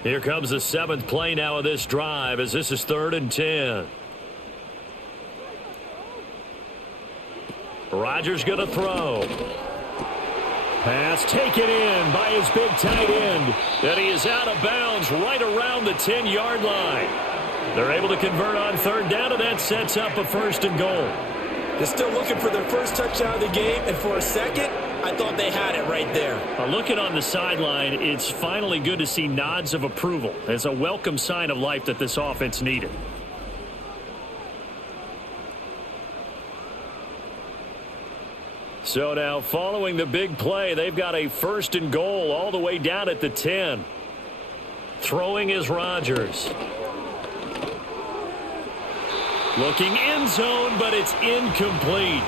Here comes the 7th play now of this drive as this is 3rd and 10. Rodgers going to throw. Pass taken in by his big tight end. And he is out of bounds right around the 10-yard line. They're able to convert on 3rd down, and that sets up a 1st and goal. They're still looking for their first touchdown of the game, and for a second, I thought they had it right there. Looking on the sideline, it's finally good to see nods of approval. It's a welcome sign of life that this offense needed. So now following the big play, they've got a 1st and goal all the way down at the 10. Throwing is Rodgers. Looking end zone, but it's incomplete.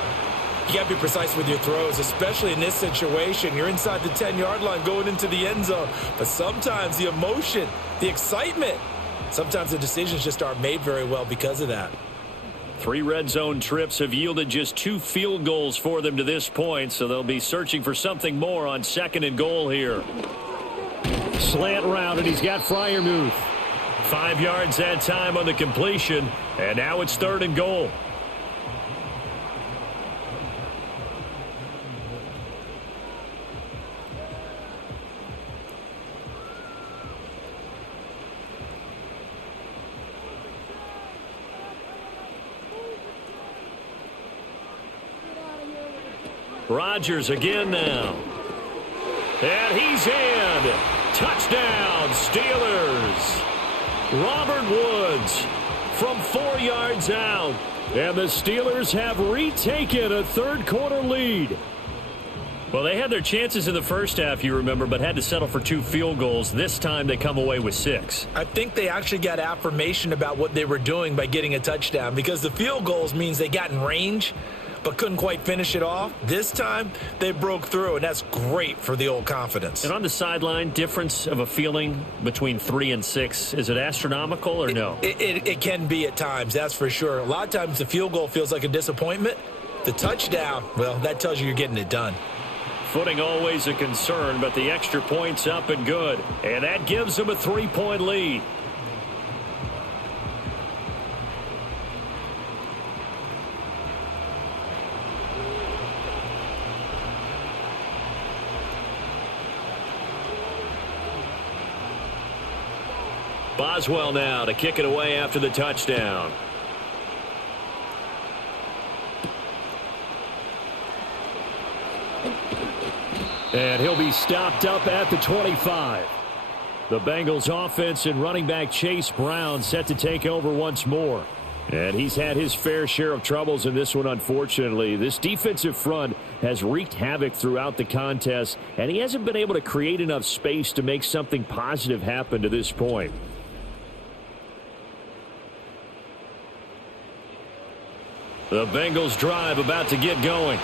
You got to be precise with your throws, especially in this situation. You're inside the 10-yard line going into the end zone. But sometimes the emotion, the excitement, sometimes the decisions just aren't made very well because of that. 3 red zone trips have yielded just 2 field goals for them to this point, so they'll be searching for something more on 2nd and goal here. Slant route, and he's got Freiermuth. 5 yards that time on the completion, and now it's 3rd and goal. Rodgers again now. And he's in. Touchdown, Steelers. Robert Woods from 4 yards out. And the Steelers have retaken a third-quarter lead. Well, they had their chances in the first half, you remember, but had to settle for 2 field goals. This time they come away with 6. I think they actually got affirmation about what they were doing by getting a touchdown, because the field goals means they got in range but couldn't quite finish it off. This time they broke through, and that's great for the old confidence. And on the sideline, difference of a feeling between 3 and 6, is it astronomical or no? It can be at times, that's for sure. A lot of times the field goal feels like a disappointment. The touchdown, well, that tells you you're getting it done. Footing always a concern, but the extra point's up and good. And that gives them a 3-point lead. Boswell now to kick it away after the touchdown. And he'll be stopped up at the 25. The Bengals offense and running back Chase Brown set to take over once more. And he's had his fair share of troubles in this one, unfortunately. This defensive front has wreaked havoc throughout the contest, and he hasn't been able to create enough space to make something positive happen to this point. The Bengals drive about to get going.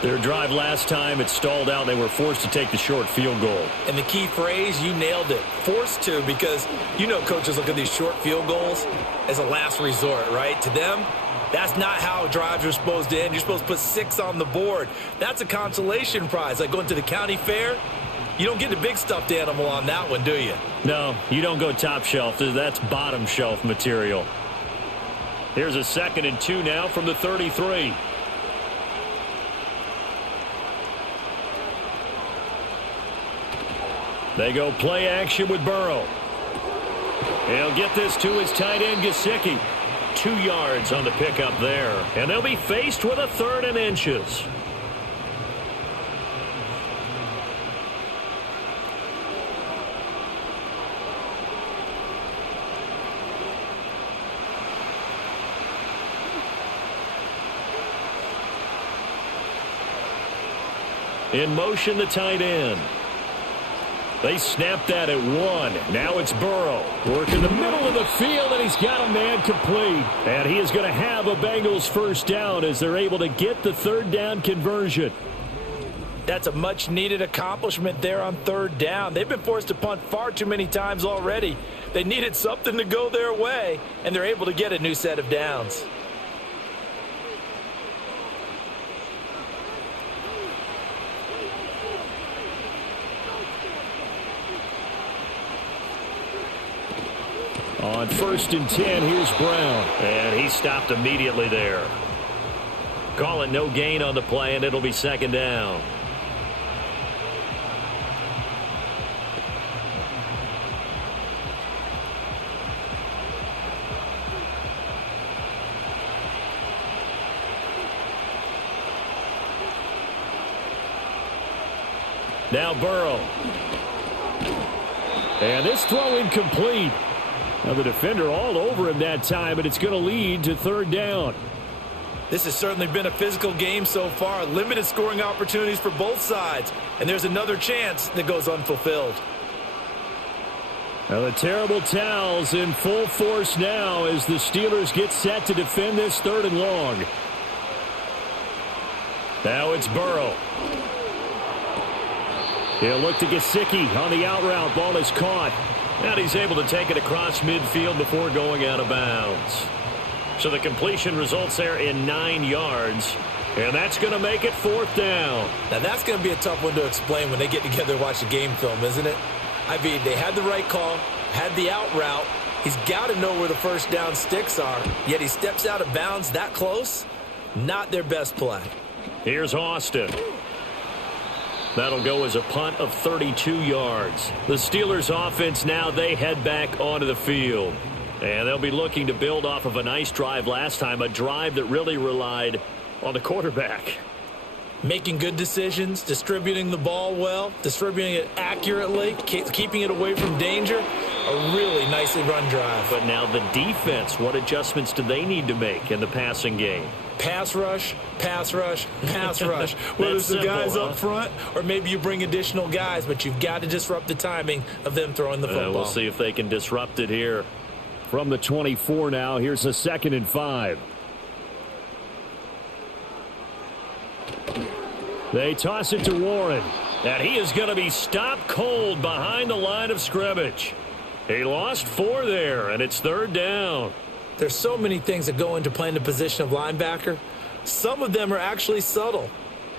Their drive last time, it stalled out. They were forced to take the short field goal. And the key phrase, you nailed it. Forced to, because you know coaches look at these short field goals as a last resort, right? To them, that's not how drives are supposed to end. You're supposed to put 6 on the board. That's a consolation prize. Like going to the county fair, you don't get the big stuffed animal on that one, do you? No, you don't go top shelf. That's bottom shelf material. Here's a 2nd and 2 now from the 33. They go play action with Burrow. He'll get this to his tight end, Gesicki. 2 yards on the pickup there. And they'll be faced with a 3rd and inches. In motion, the tight end. They snap that at 1. Now it's Burrow. Working the middle of the field, and he's got a man complete. And he is going to have a Bengals first down as they're able to get the 3rd down conversion. That's a much-needed accomplishment there on 3rd down. They've been forced to punt far too many times already. They needed something to go their way, and they're able to get a new set of downs. On 1st and 10, here's Brown. And he stopped immediately there. Calling no gain on the play, and it'll be 2nd down. Now Burrow. And this throw incomplete. Now the defender all over him that time, and it's going to lead to 3rd down. This has certainly been a physical game so far. Limited scoring opportunities for both sides. And there's another chance that goes unfulfilled. Now the terrible towels in full force now as the Steelers get set to defend this 3rd and long. Now it's Burrow. He'll look to Gesicki on the out route. Ball is caught. And he's able to take it across midfield before going out of bounds. So the completion results there in 9 yards. And that's going to make it 4th down. Now that's going to be a tough one to explain when they get together and watch the game film, isn't it? I mean, they had the right call, had the out route. He's got to know where the 1st down sticks are. Yet he steps out of bounds that close. Not their best play. Here's Austin. That'll go as a punt of 32 yards. The Steelers offense now, they head back onto the field. And they'll be looking to build off of a nice drive last time, a drive that really relied on the quarterback. Making good decisions, distributing the ball well, distributing it accurately, keeping it away from danger. A really nicely run drive. But now the defense, what adjustments do they need to make in the passing game? Pass rush, pass rush, pass rush. Whether it's the guys up front or maybe you bring additional guys, but you've got to disrupt the timing of them throwing the football. We'll see if they can disrupt it here. From the 24 now, here's a 2nd and 5. They toss it to Warren. And he is going to be stopped cold behind the line of scrimmage. He lost 4 there, and it's 3rd down. There's so many things that go into playing the position of linebacker. Some of them are actually subtle.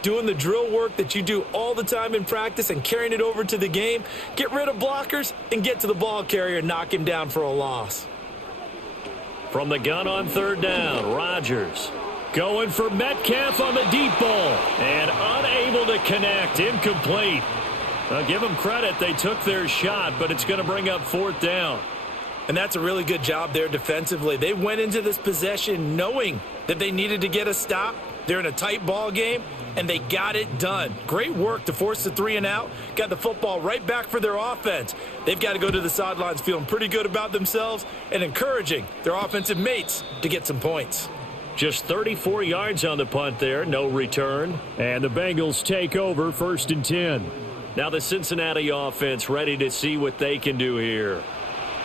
Doing the drill work that you do all the time in practice and carrying it over to the game. Get rid of blockers and get to the ball carrier and knock him down for a loss. From the gun on 3rd down, Rodgers going for Metcalf on the deep ball and unable to connect. Incomplete. I'll give them credit. They took their shot, but it's going to bring up 4th down. And that's a really good job there defensively. They went into this possession knowing that they needed to get a stop. They're in a tight ball game, and they got it done. Great work to force the 3 and out. Got the football right back for their offense. They've got to go to the sidelines feeling pretty good about themselves and encouraging their offensive mates to get some points. Just 34 yards on the punt there, no return. And the Bengals take over 1st and 10. Now the Cincinnati offense ready to see what they can do here.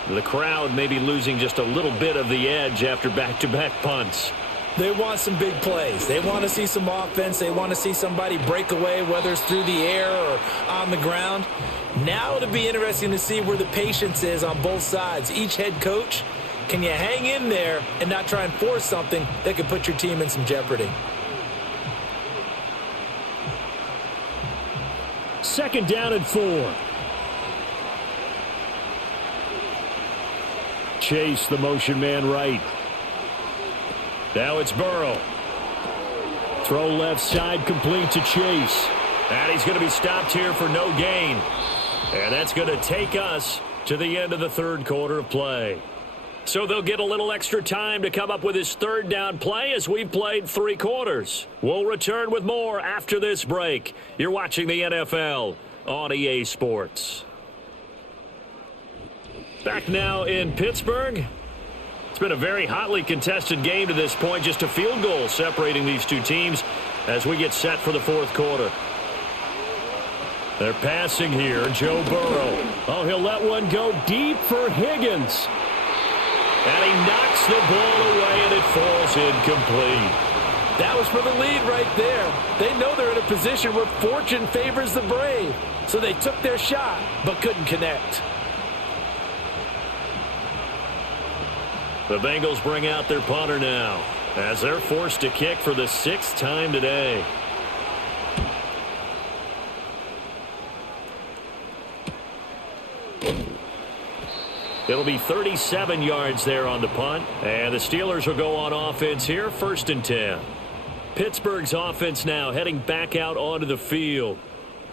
The crowd may be losing just a little bit of the edge after back-to-back punts. They want some big plays. They want to see some offense. They want to see somebody break away, whether it's through the air or on the ground. Now it'll be interesting to see where the patience is on both sides. Each head coach, can you hang in there and not try and force something that could put your team in some jeopardy? 2nd down and 4. Chase, the motion man right. Now it's Burrow. Throw left side, complete to Chase. And he's going to be stopped here for no gain. And that's going to take us to the end of the 3rd quarter of play. So they'll get a little extra time to come up with his 3rd down play as we've played 3 quarters. We'll return with more after this break. You're watching the NFL on EA Sports. Back now in Pittsburgh. It's been a very hotly contested game to this point. Just a field goal separating these two teams as we get set for the 4th quarter. They're passing here. Joe Burrow. Oh, he'll let one go deep for Higgins. And he knocks the ball away, and it falls incomplete. That was for the lead right there. They know they're in a position where fortune favors the brave. So they took their shot, but couldn't connect. The Bengals bring out their punter now as they're forced to kick for the 6th time today. It'll be 37 yards there on the punt, and the Steelers will go on offense here, 1st and 10. Pittsburgh's offense now heading back out onto the field.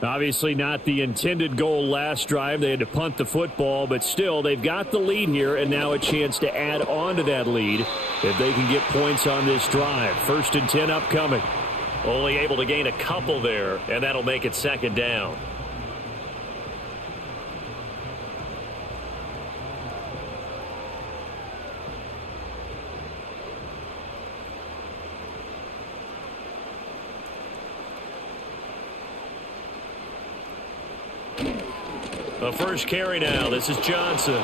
Obviously not the intended goal last drive. They had to punt the football, but still they've got the lead here and now a chance to add on to that lead if they can get points on this drive. 1st and 10 upcoming. Only able to gain a couple there, and that'll make it 2nd down. The first carry now. This is Johnson.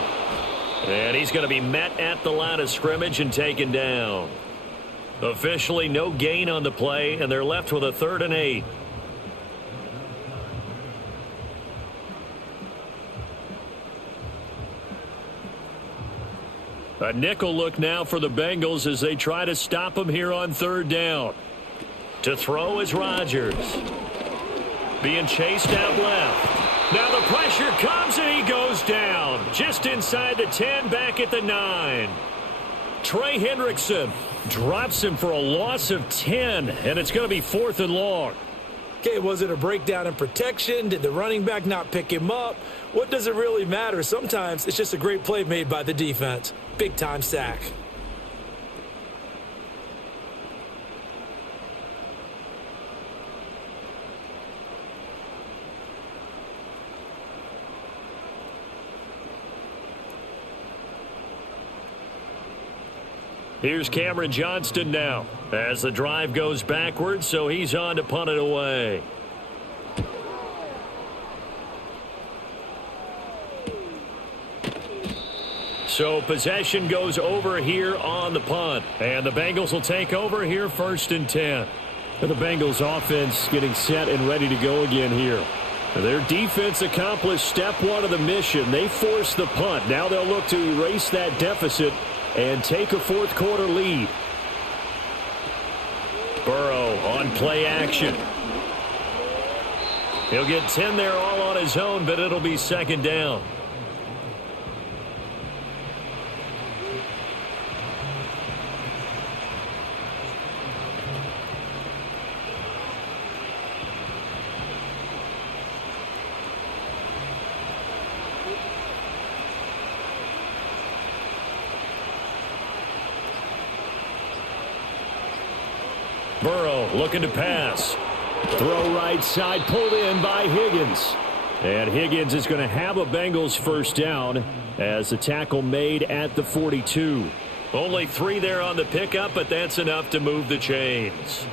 And he's going to be met at the line of scrimmage and taken down. Officially no gain on the play, and they're left with a 3rd and 8. A nickel look now for the Bengals as they try to stop him here on 3rd down. To throw is Rodgers. Being chased out left. Now the pressure comes and he goes down. Just inside the 10, back at the 9. Trey Hendrickson drops him for a loss of 10, and it's going to be 4th and long. Okay, was it a breakdown in protection? Did the running back not pick him up? What does it really matter? Sometimes it's just a great play made by the defense. Big-time sack. Here's Cameron Johnston now as the drive goes backwards, so he's on to punt it away. So possession goes over here on the punt, and the Bengals will take over here 1st and 10. The Bengals offense getting set and ready to go again here. Their defense accomplished step 1 of the mission. They forced the punt. Now they'll look to erase that deficit and take a 4th quarter lead. Burrow on play action. He'll get 10 there all on his own, but it'll be 2nd down. Burrow looking to pass. Throw right side, pulled in by Higgins. And Higgins is going to have a Bengals 1st down as the tackle made at the 42. Only 3 there on the pickup, but that's enough to move the chains.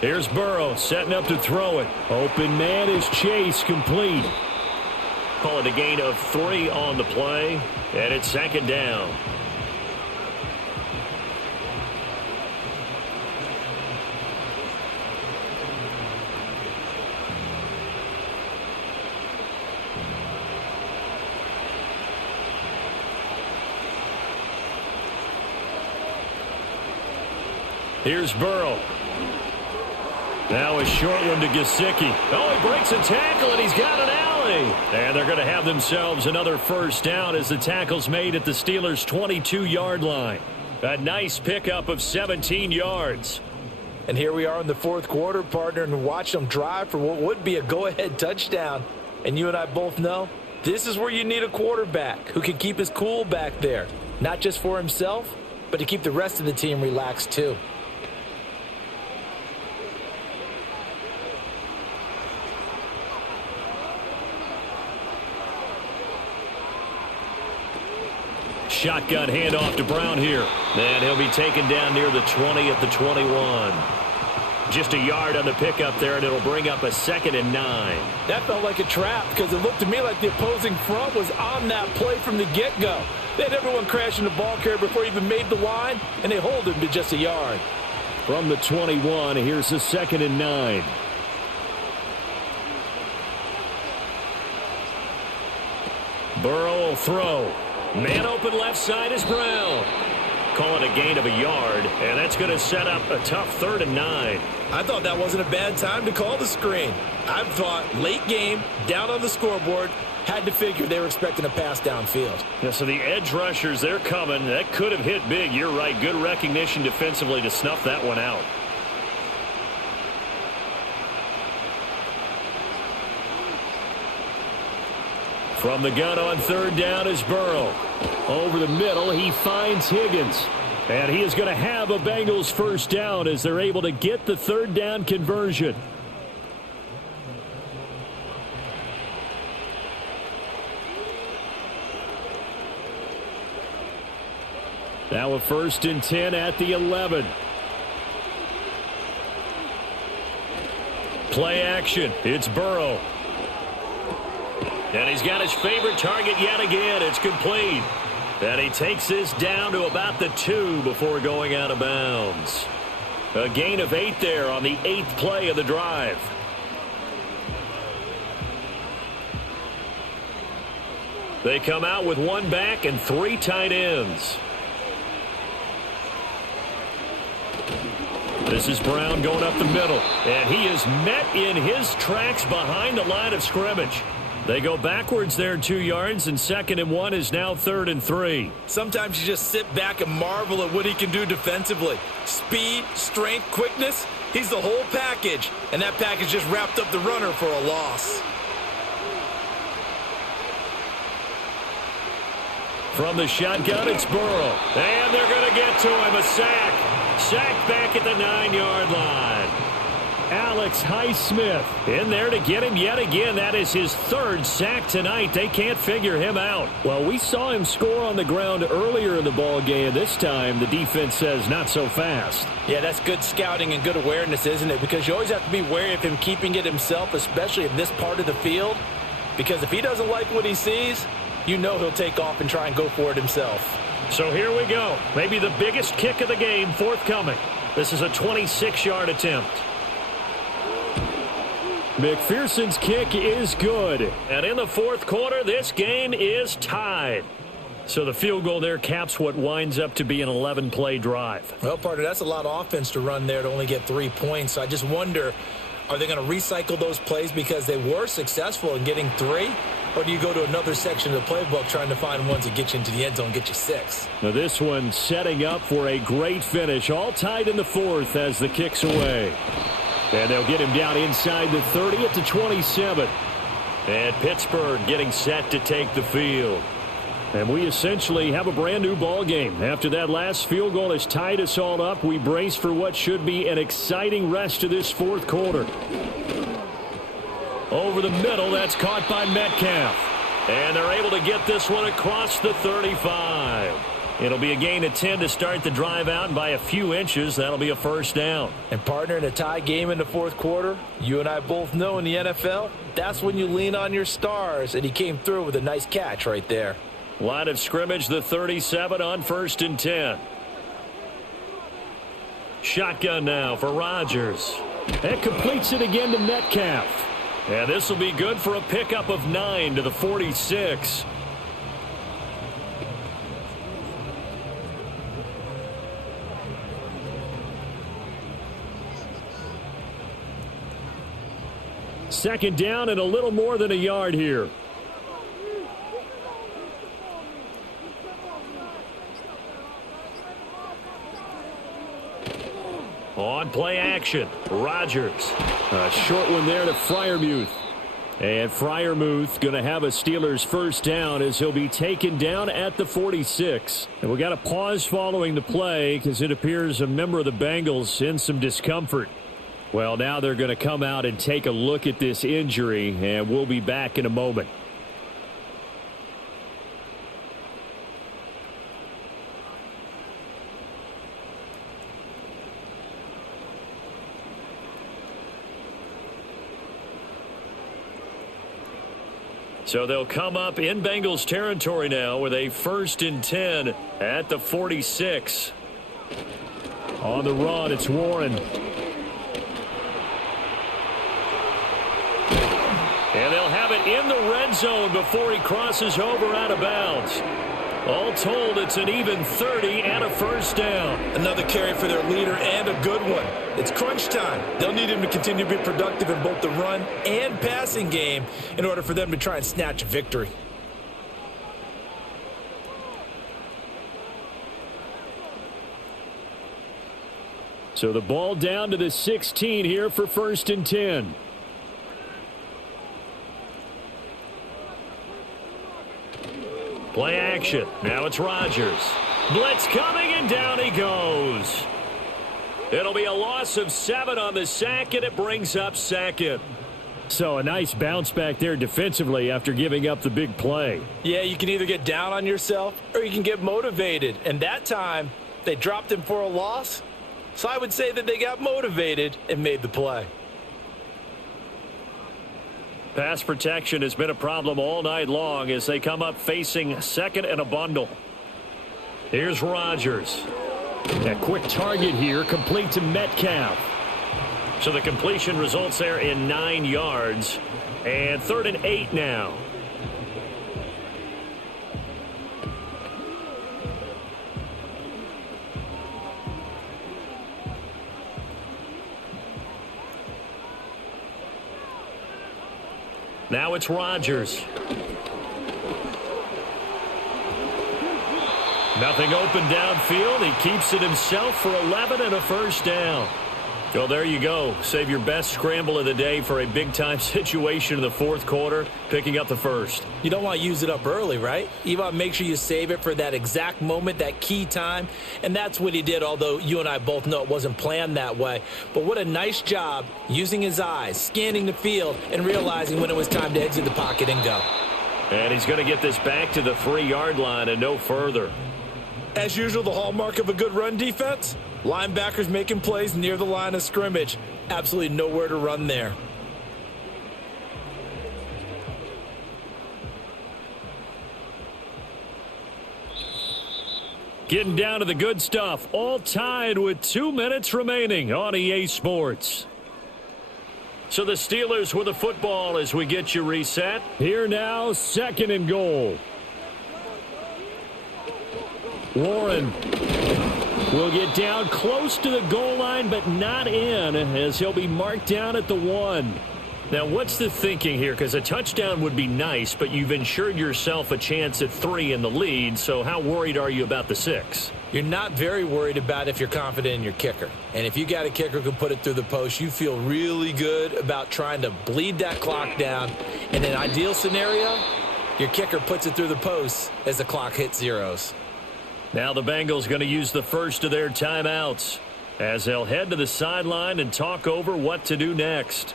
Here's Burrow setting up to throw it. Open man is Chase, complete. Call it a gain of 3 on the play, and it's 2nd down. Here's Burrow. Now a short one to Gesicki. Oh, he breaks a tackle, and he's got an alley. And they're going to have themselves another 1st down as the tackle's made at the Steelers' 22-yard line. A nice pickup of 17 yards. And here we are in the 4th quarter, partner, and watch them drive for what would be a go-ahead touchdown. And you and I both know this is where you need a quarterback who can keep his cool back there. Not just for himself, but to keep the rest of the team relaxed too. Shotgun handoff to Brown here. And he'll be taken down near the 20 at the 21. Just a yard on the pickup there, and it'll bring up a 2nd and 9. That felt like a trap because it looked to me like the opposing front was on that play from the get-go. They had everyone crashing the ball carrier before he even made the line, and they hold him to just a yard. From the 21, here's the 2nd and 9. Burrow will throw. Man open left side is Brown. Call it a gain of a yard, and that's going to set up a tough 3rd and 9. I thought that wasn't a bad time to call the screen. I thought late game, down on the scoreboard, had to figure they were expecting a pass downfield. Yeah, so the edge rushers, they're coming. That could have hit big. You're right. Good recognition defensively to snuff that one out. From the gun on 3rd down is Burrow. Over the middle, he finds Higgins. And he is going to have a Bengals 1st down as they're able to get the 3rd down conversion. Now a 1st and 10 at the 11. Play action. It's Burrow. And he's got his favorite target yet again. It's complete. And he takes this down to about the 2 before going out of bounds. A gain of 8 there on the 8th play of the drive. They come out with 1 back and 3 tight ends. This is Brown going up the middle. And he is met in his tracks behind the line of scrimmage. They go backwards there 2 yards, and 2nd and 1 is now 3rd and 3. Sometimes you just sit back and marvel at what he can do defensively. Speed, strength, quickness, he's the whole package. And that package just wrapped up the runner for a loss. From the shotgun, it's Burrow. And they're going to get to him, a sack. Sacked back at the 9-yard line. Alex Highsmith in there to get him yet again. That is his third sack tonight. They can't figure him out. Well, we saw him score on the ground earlier in the ball game. This time, the defense says not so fast. Yeah, that's good scouting and good awareness, isn't it? Because you always have to be wary of him keeping it himself, especially in this part of the field. Because if he doesn't like what he sees, you know he'll take off and try and go for it himself. So here we go. Maybe the biggest kick of the game forthcoming. This is a 26-yard attempt. McPherson's kick is good. And in the fourth quarter, this game is tied. So the field goal there caps what winds up to be an 11-play drive. Well, partner, that's a lot of offense to run there to only get 3 points. So I just wonder, are they going to recycle those plays because they were successful in getting 3? Or do you go to another section of the playbook trying to find ones that get you into the end zone and get you 6? Now this one setting up for a great finish. All tied in the fourth as the kick's away. And they'll get him down inside the 30 at the 27. And Pittsburgh getting set to take the field. And we essentially have a brand new ball game. After that last field goal has tied us all up, we brace for what should be an exciting rest of this fourth quarter. Over the middle, that's caught by Metcalf. And they're able to get this one across the 35. It'll be a gain of 10 to start the drive out, and by a few inches, that'll be a first down. And, partner, in a tie game in the fourth quarter, you and I both know in the NFL, that's when you lean on your stars, and he came through with a nice catch right there. Line of scrimmage, the 37 on 1st and 10. Shotgun now for Rodgers. That completes it again to Metcalf. And this will be good for a pickup of 9 to the 46. Second down and a little more than a yard here. On play action, Rodgers. A short one there to Freiermuth. And Freiermuth going to have a Steelers first down as he'll be taken down at the 46. And we got a pause following the play because it appears a member of the Bengals in some discomfort. Well, now they're going to come out and take a look at this injury, and we'll be back in a moment. So they'll come up in Bengals territory now with a 1st and 10 at the 46. On the run, it's Warren. And they'll have it in the red zone before he crosses over out of bounds. All told, it's an even 30 and a first down. Another carry for their leader and a good one. It's crunch time. They'll need him to continue to be productive in both the run and passing game in order for them to try and snatch a victory. So the ball down to the 16 here for 1st and 10. Play action. Now it's Rodgers. Blitz coming, and down he goes. It'll be a loss of 7 on the sack, and it brings up 2nd. So a nice bounce back there defensively after giving up the big play. Yeah, you can either get down on yourself or you can get motivated. And that time, they dropped him for a loss. So I would say that they got motivated and made the play. Pass protection has been a problem all night long as they come up facing 2nd and a bundle. Here's Rodgers. A quick target here, complete to Metcalf. So the completion results there in 9 yards. And 3rd and 8 now. Now it's Rodgers. Nothing open downfield. He keeps it himself for 11 and a first down. Well, there you go. Save your best scramble of the day for a big-time situation in the fourth quarter, picking up the first. You don't want to use it up early, right? You want to make sure you save it for that exact moment, that key time. And that's what he did, although you and I both know it wasn't planned that way. But what a nice job using his eyes, scanning the field, and realizing when it was time to exit the pocket and go. And he's going to get this back to the 3-yard line and no further. As usual, the hallmark of a good run defense, linebackers making plays near the line of scrimmage. Absolutely nowhere to run there. Getting down to the good stuff, all tied with 2 minutes remaining on EA Sports. So the Steelers with the football as we get you reset. Here now, 2nd and goal. Warren will get down close to the goal line, but not in, as he'll be marked down at the 1. Now, what's the thinking here? Because a touchdown would be nice, but you've ensured yourself a chance at 3 in the lead, so how worried are you about the 6? You're not very worried about if you're confident in your kicker. And if you got a kicker who can put it through the post, you feel really good about trying to bleed that clock down. In an ideal scenario, your kicker puts it through the post as the clock hits zeros. Now the Bengals going to use the first of their timeouts as they'll head to the sideline and talk over what to do next.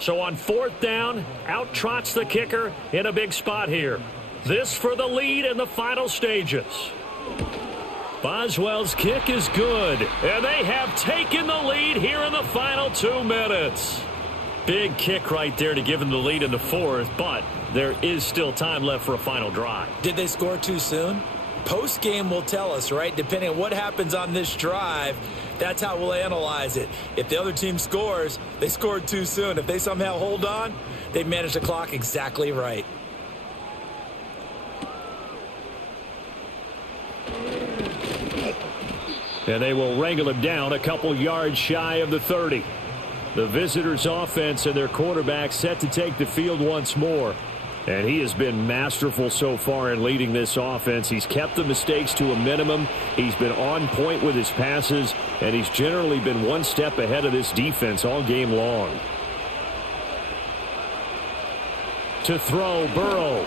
So on 4th down, out trots the kicker in a big spot here. This for the lead in the final stages. Boswell's kick is good, and they have taken the lead here in the final 2 minutes. Big kick right there to give them the lead in the 4th, but there is still time left for a final drive. Did they score too soon? Post-game will tell us, right? Depending on what happens on this drive, that's how we'll analyze it. If the other team scores, they scored too soon. If they somehow hold on, they managed the clock exactly right. And they will wrangle him down a couple yards shy of the 30. The visitors' offense and their quarterback set to take the field once more. And he has been masterful so far in leading this offense. He's kept the mistakes to a minimum. He's been on point with his passes. And he's generally been one step ahead of this defense all game long. To throw, Burrow.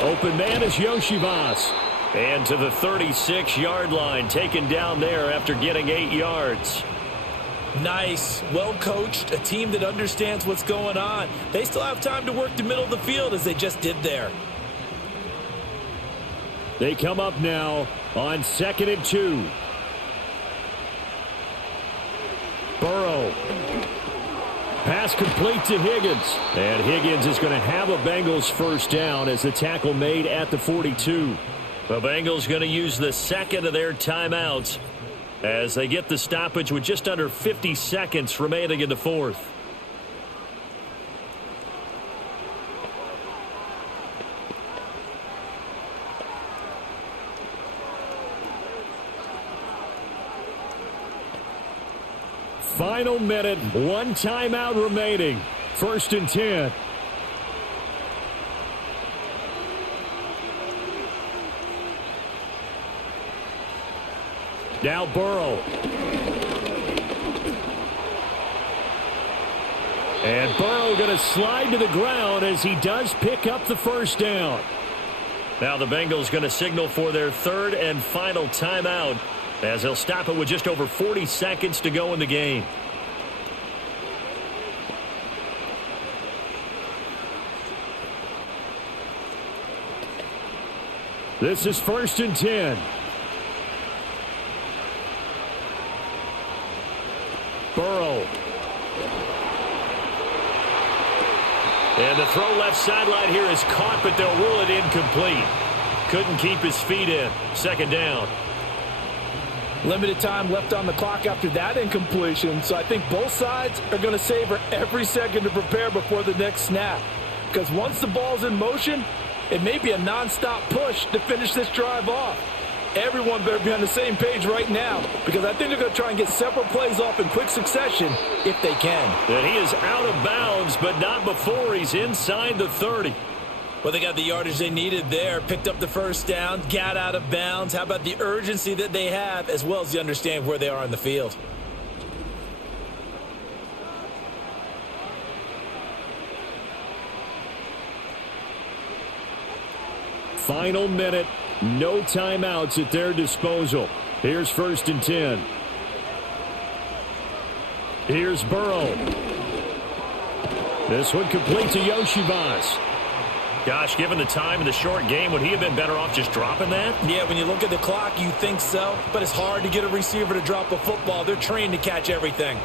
Open man is Yoshivas. And to the 36-yard line, taken down there after getting 8 yards. Nice, well-coached, a team that understands what's going on. They still have time to work the middle of the field as they just did there. They come up now on 2nd and 2. Burrow. Pass complete to Higgins. And Higgins is going to have a Bengals first down as the tackle made at the 42. The Bengals going to use the 2nd of their timeouts as they get the stoppage with just under 50 seconds remaining in the 4th. Final minute, 1 timeout remaining. 1st and 10. Now Burrow. And Burrow going to slide to the ground as he does pick up the first down. Now the Bengals going to signal for their 3rd and final timeout as they'll stop it with just over 40 seconds to go in the game. This is 1st and 10. Burrow. And the throw left sideline here is caught, but they'll rule it incomplete. Couldn't keep his feet in. 2nd down. Limited time left on the clock after that incompletion, so I think both sides are going to savor every second to prepare before the next snap. Because once the ball's in motion, it may be a nonstop push to finish this drive off. Everyone better be on the same page right now because I think they're going to try and get several plays off in quick succession if they can. And he is out of bounds, but not before he's inside the 30. Well, they got the yardage they needed there, picked up the first down, got out of bounds. How about the urgency that they have, as well as the understanding where they are on the field? Final minute, no timeouts at their disposal. Here's 1st and 10. Here's Burrow. This one complete to Yoshivas. Gosh, given the time in the short game, would he have been better off just dropping that? Yeah, when you look at the clock, you think so. But it's hard to get a receiver to drop a football. They're trained to catch everything.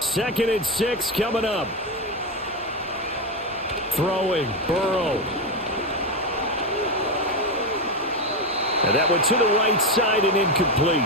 Second and 6 coming up. Throwing, Burrow. And that one to the right side and incomplete.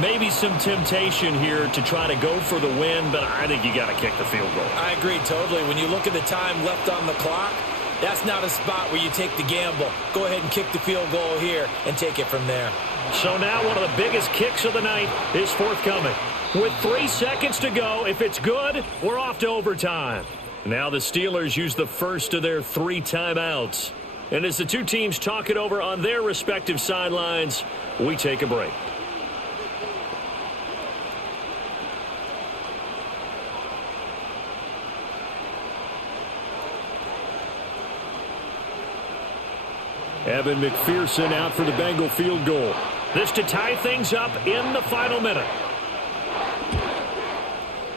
Maybe some temptation here to try to go for the win, but I think you got to kick the field goal. I agree totally. When you look at the time left on the clock, that's not a spot where you take the gamble. Go ahead and kick the field goal here and take it from there. So now one of the biggest kicks of the night is forthcoming. With 3 seconds to go, if it's good, we're off to overtime. Now the Steelers use the first of their 3 timeouts. And as the two teams talk it over on their respective sidelines, we take a break. Evan McPherson out for the Bengal field goal. This to tie things up in the final minute.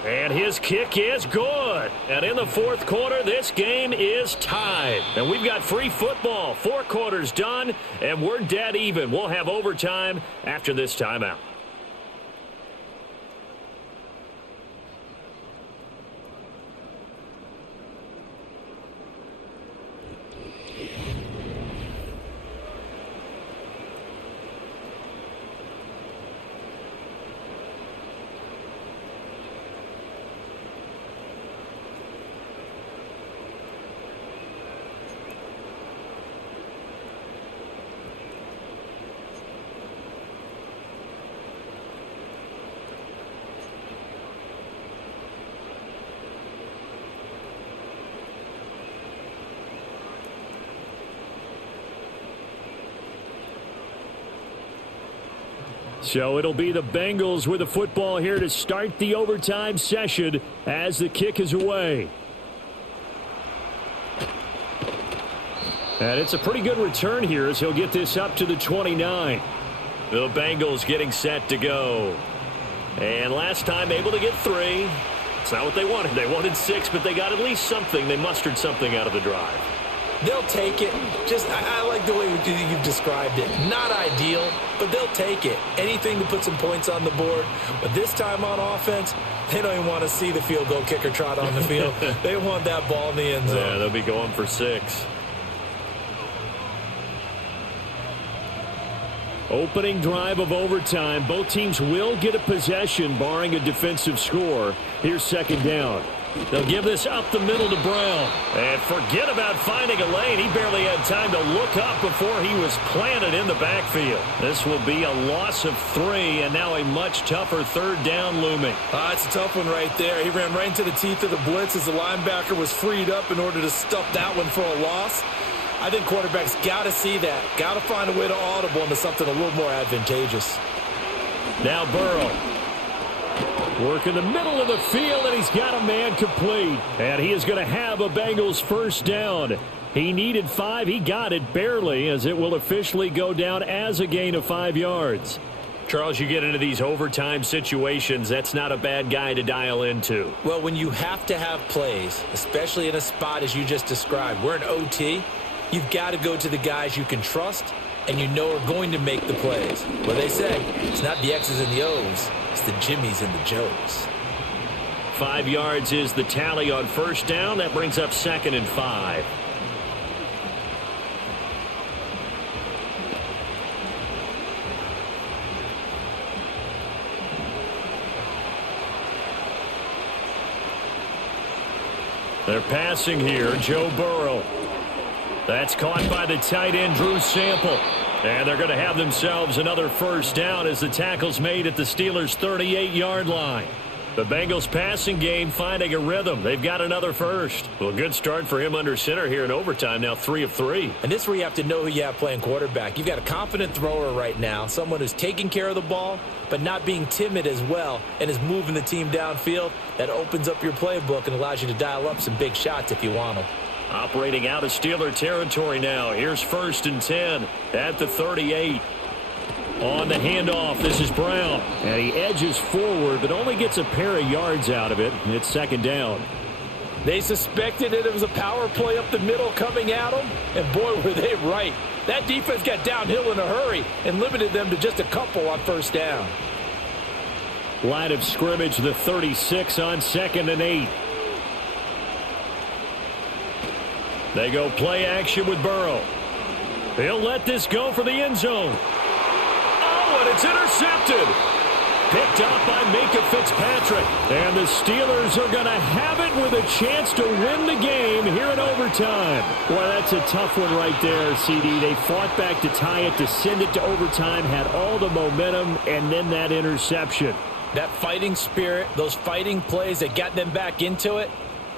And his kick is good. And in the 4th quarter, this game is tied. And we've got free football. 4 quarters done, and we're dead even. We'll have overtime after this timeout. So it'll be the Bengals with the football here to start the overtime session as the kick is away. And it's a pretty good return here as he'll get this up to the 29. The Bengals getting set to go. And last time able to get 3. It's not what they wanted. They wanted 6, but they got at least something. They mustered something out of the drive. They'll take it. I like the way you've described it. Not ideal, but they'll take it. Anything to put some points on the board. But this time on offense, they don't even want to see the field goal kicker trot on the field. They want that ball in the end zone. Yeah, they'll be going for 6. Opening drive of overtime. Both teams will get a possession, barring a defensive score. Here's 2nd down. They'll give this up the middle to Brown. And forget about finding a lane. He barely had time to look up before he was planted in the backfield. This will be a loss of 3, and now a much tougher 3rd down looming. It's a tough one right there. He ran right into the teeth of the blitz as the linebacker was freed up in order to stuff that one for a loss. I think quarterbacks got to see that. Got to find a way to audible into something a little more advantageous. Now Burrow. Work in the middle of the field, and he's got a man complete. And he is going to have a Bengals 1st down. He needed 5. He got it barely, as it will officially go down as a gain of 5 yards. Charles, you get into these overtime situations, that's not a bad guy to dial into. Well, when you have to have plays, especially in a spot as you just described, we're in OT, you've got to go to the guys you can trust and you know are going to make the plays. What they say, it's not the X's and the O's, it's the Jimmies and the Joes. 5 yards is the tally on 1st down. That brings up 2nd and 5. They're passing here, Joe Burrow. That's caught by the tight end, Drew Sample. And they're going to have themselves another 1st down as the tackle's made at the Steelers' 38-yard line. The Bengals passing game finding a rhythm. They've got another first. Well, good start for him under center here in overtime. Now 3 of 3. And this is where you have to know who you have playing quarterback. You've got a confident thrower right now, someone who's taking care of the ball, but not being timid as well, and is moving the team downfield. That opens up your playbook and allows you to dial up some big shots if you want them. Operating out of Steeler territory now. Here's 1st and 10 at the 38. On the handoff, this is Brown. And he edges forward, but only gets a pair of yards out of it. It's 2nd down. They suspected it was a power play up the middle coming at them, and boy, were they right. That defense got downhill in a hurry and limited them to just a couple on 1st down. Line of scrimmage, the 36 on 2nd and 8. They go play action with Burrow. He'll let this go for the end zone. And it's intercepted. Picked up by Minka Fitzpatrick. And the Steelers are going to have it with a chance to win the game here in overtime. Boy, that's a tough one right there, CD. They fought back to tie it, to send it to overtime, had all the momentum, and then that interception. That fighting spirit, those fighting plays that got them back into it,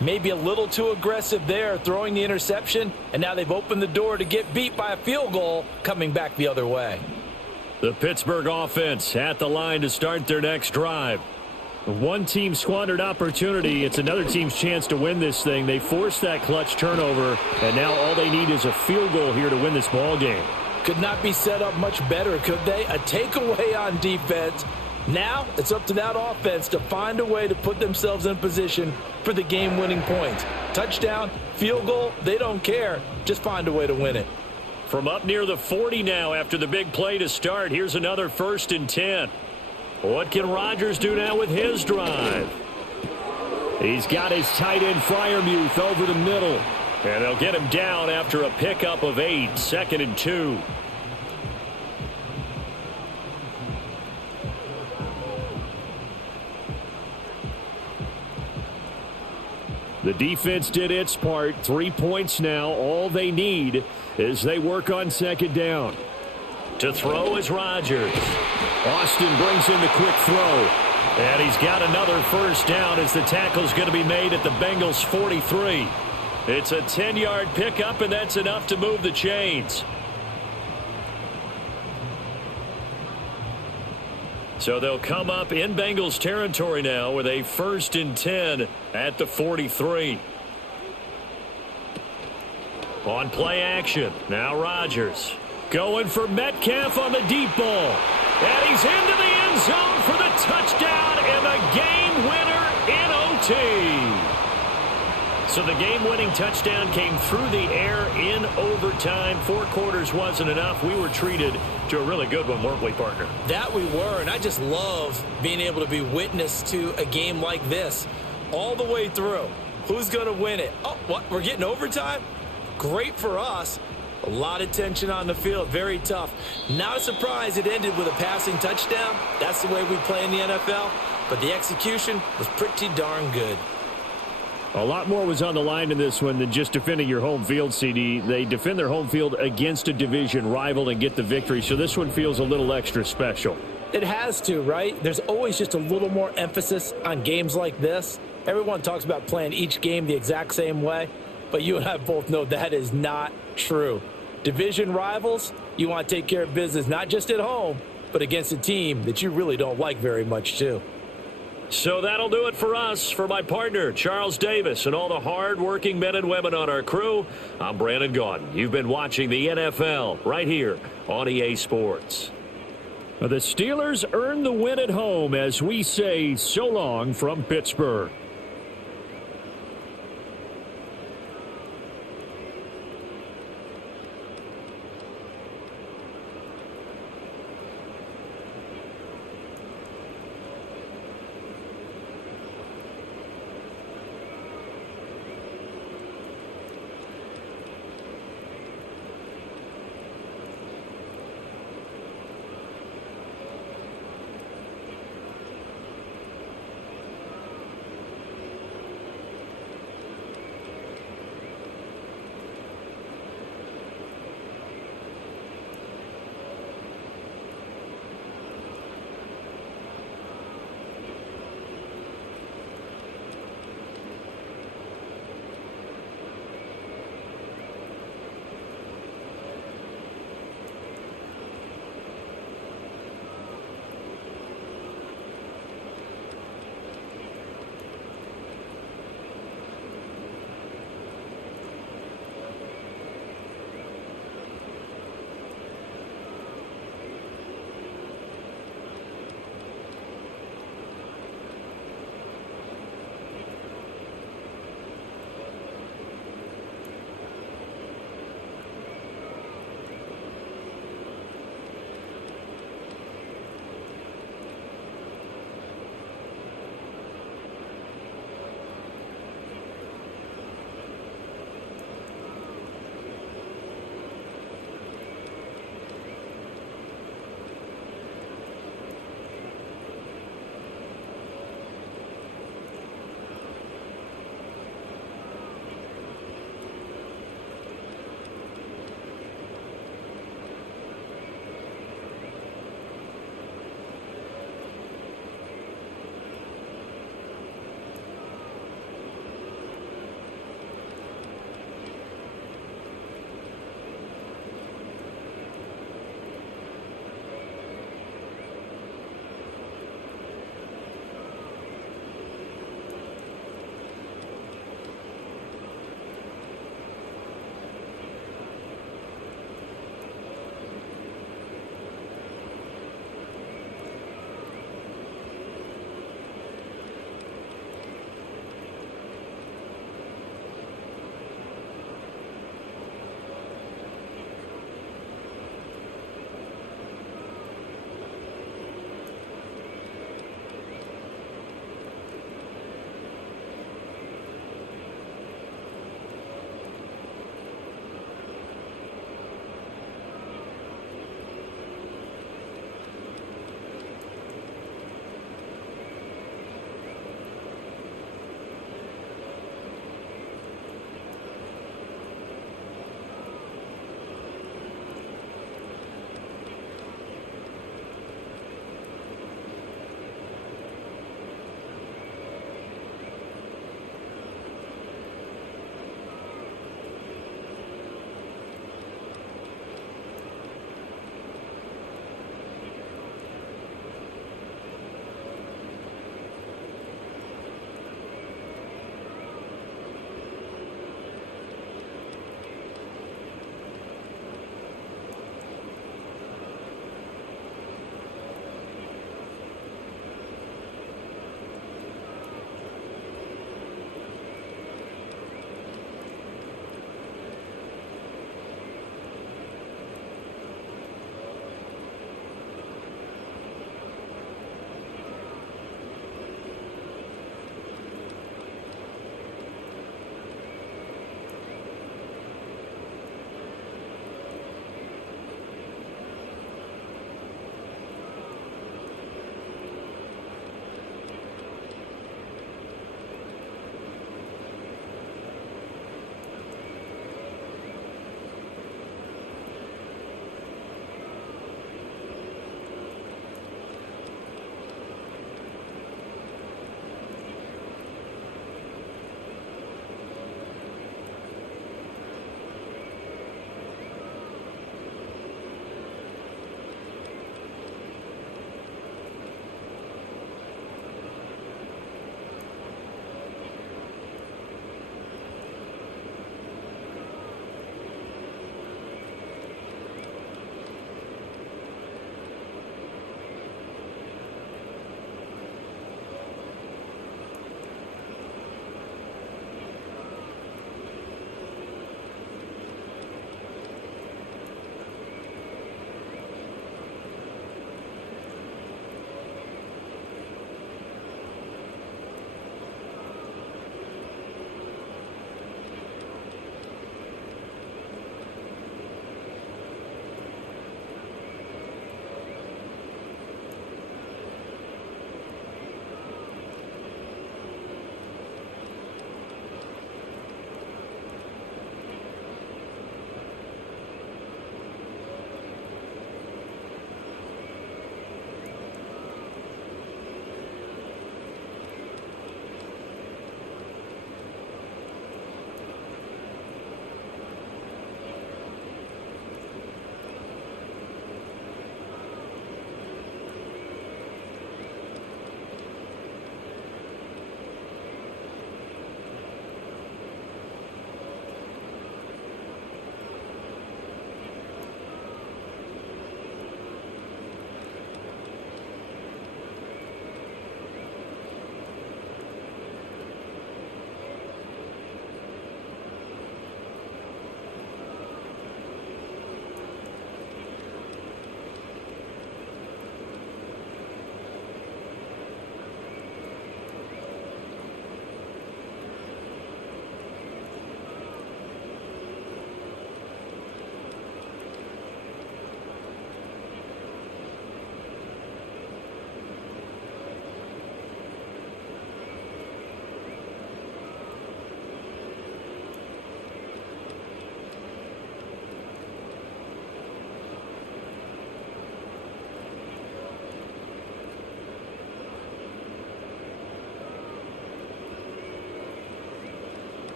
maybe a little too aggressive there, throwing the interception, and now they've opened the door to get beat by a field goal coming back the other way. The Pittsburgh offense at the line to start their next drive. One team squandered opportunity. It's another team's chance to win this thing. They forced that clutch turnover, and now all they need is a field goal here to win this ball game. Could not be set up much better, could they? A takeaway on defense. Now it's up to that offense to find a way to put themselves in position for the game-winning points. Touchdown, field goal, they don't care. Just find a way to win it. From up near the 40 now after the big play to start. Here's another 1st and 10. What can Rodgers do now with his drive? He's got his tight end Freiermuth over the middle. And they'll get him down after a pickup of 8. 2nd and 2. The defense did its part. 3 points now. All they need as they work on 2nd down. To throw is Rodgers. Austin brings in the quick throw. And he's got another 1st down as the tackle's going to be made at the Bengals 43. It's a 10-yard pickup, and that's enough to move the chains. So they'll come up in Bengals territory now with a 1st and 10 at the 43. On play action, now Rodgers. Going for Metcalf on the deep ball. And he's into the end zone for the touchdown and the game winner in OT. So the game-winning touchdown came through the air in overtime. 4 quarters wasn't enough. We were treated to a really good one, weren't we, partner? That we were, and I just love being able to be witness to a game like this all the way through. Who's going to win it? Oh, what? We're getting overtime? Great for us. A lot of tension on the field. Very tough. Not a surprise it ended with a passing touchdown. That's the way we play in the NFL. But the execution was pretty darn good. A lot more was on the line in this one than just defending your home field, CD. They defend their home field against a division rival and get the victory. So this one feels a little extra special. It has to, right? There's always just a little more emphasis on games like this. Everyone talks about playing each game the exact same way. But you and I both know that is not true. Division rivals, you want to take care of business not just at home, but against a team that you really don't like very much too. So that'll do it for us. For my partner, Charles Davis, and all the hard-working men and women on our crew, I'm Brandon Gaudin. You've been watching the NFL right here on EA Sports. The Steelers earn the win at home as we say so long from Pittsburgh.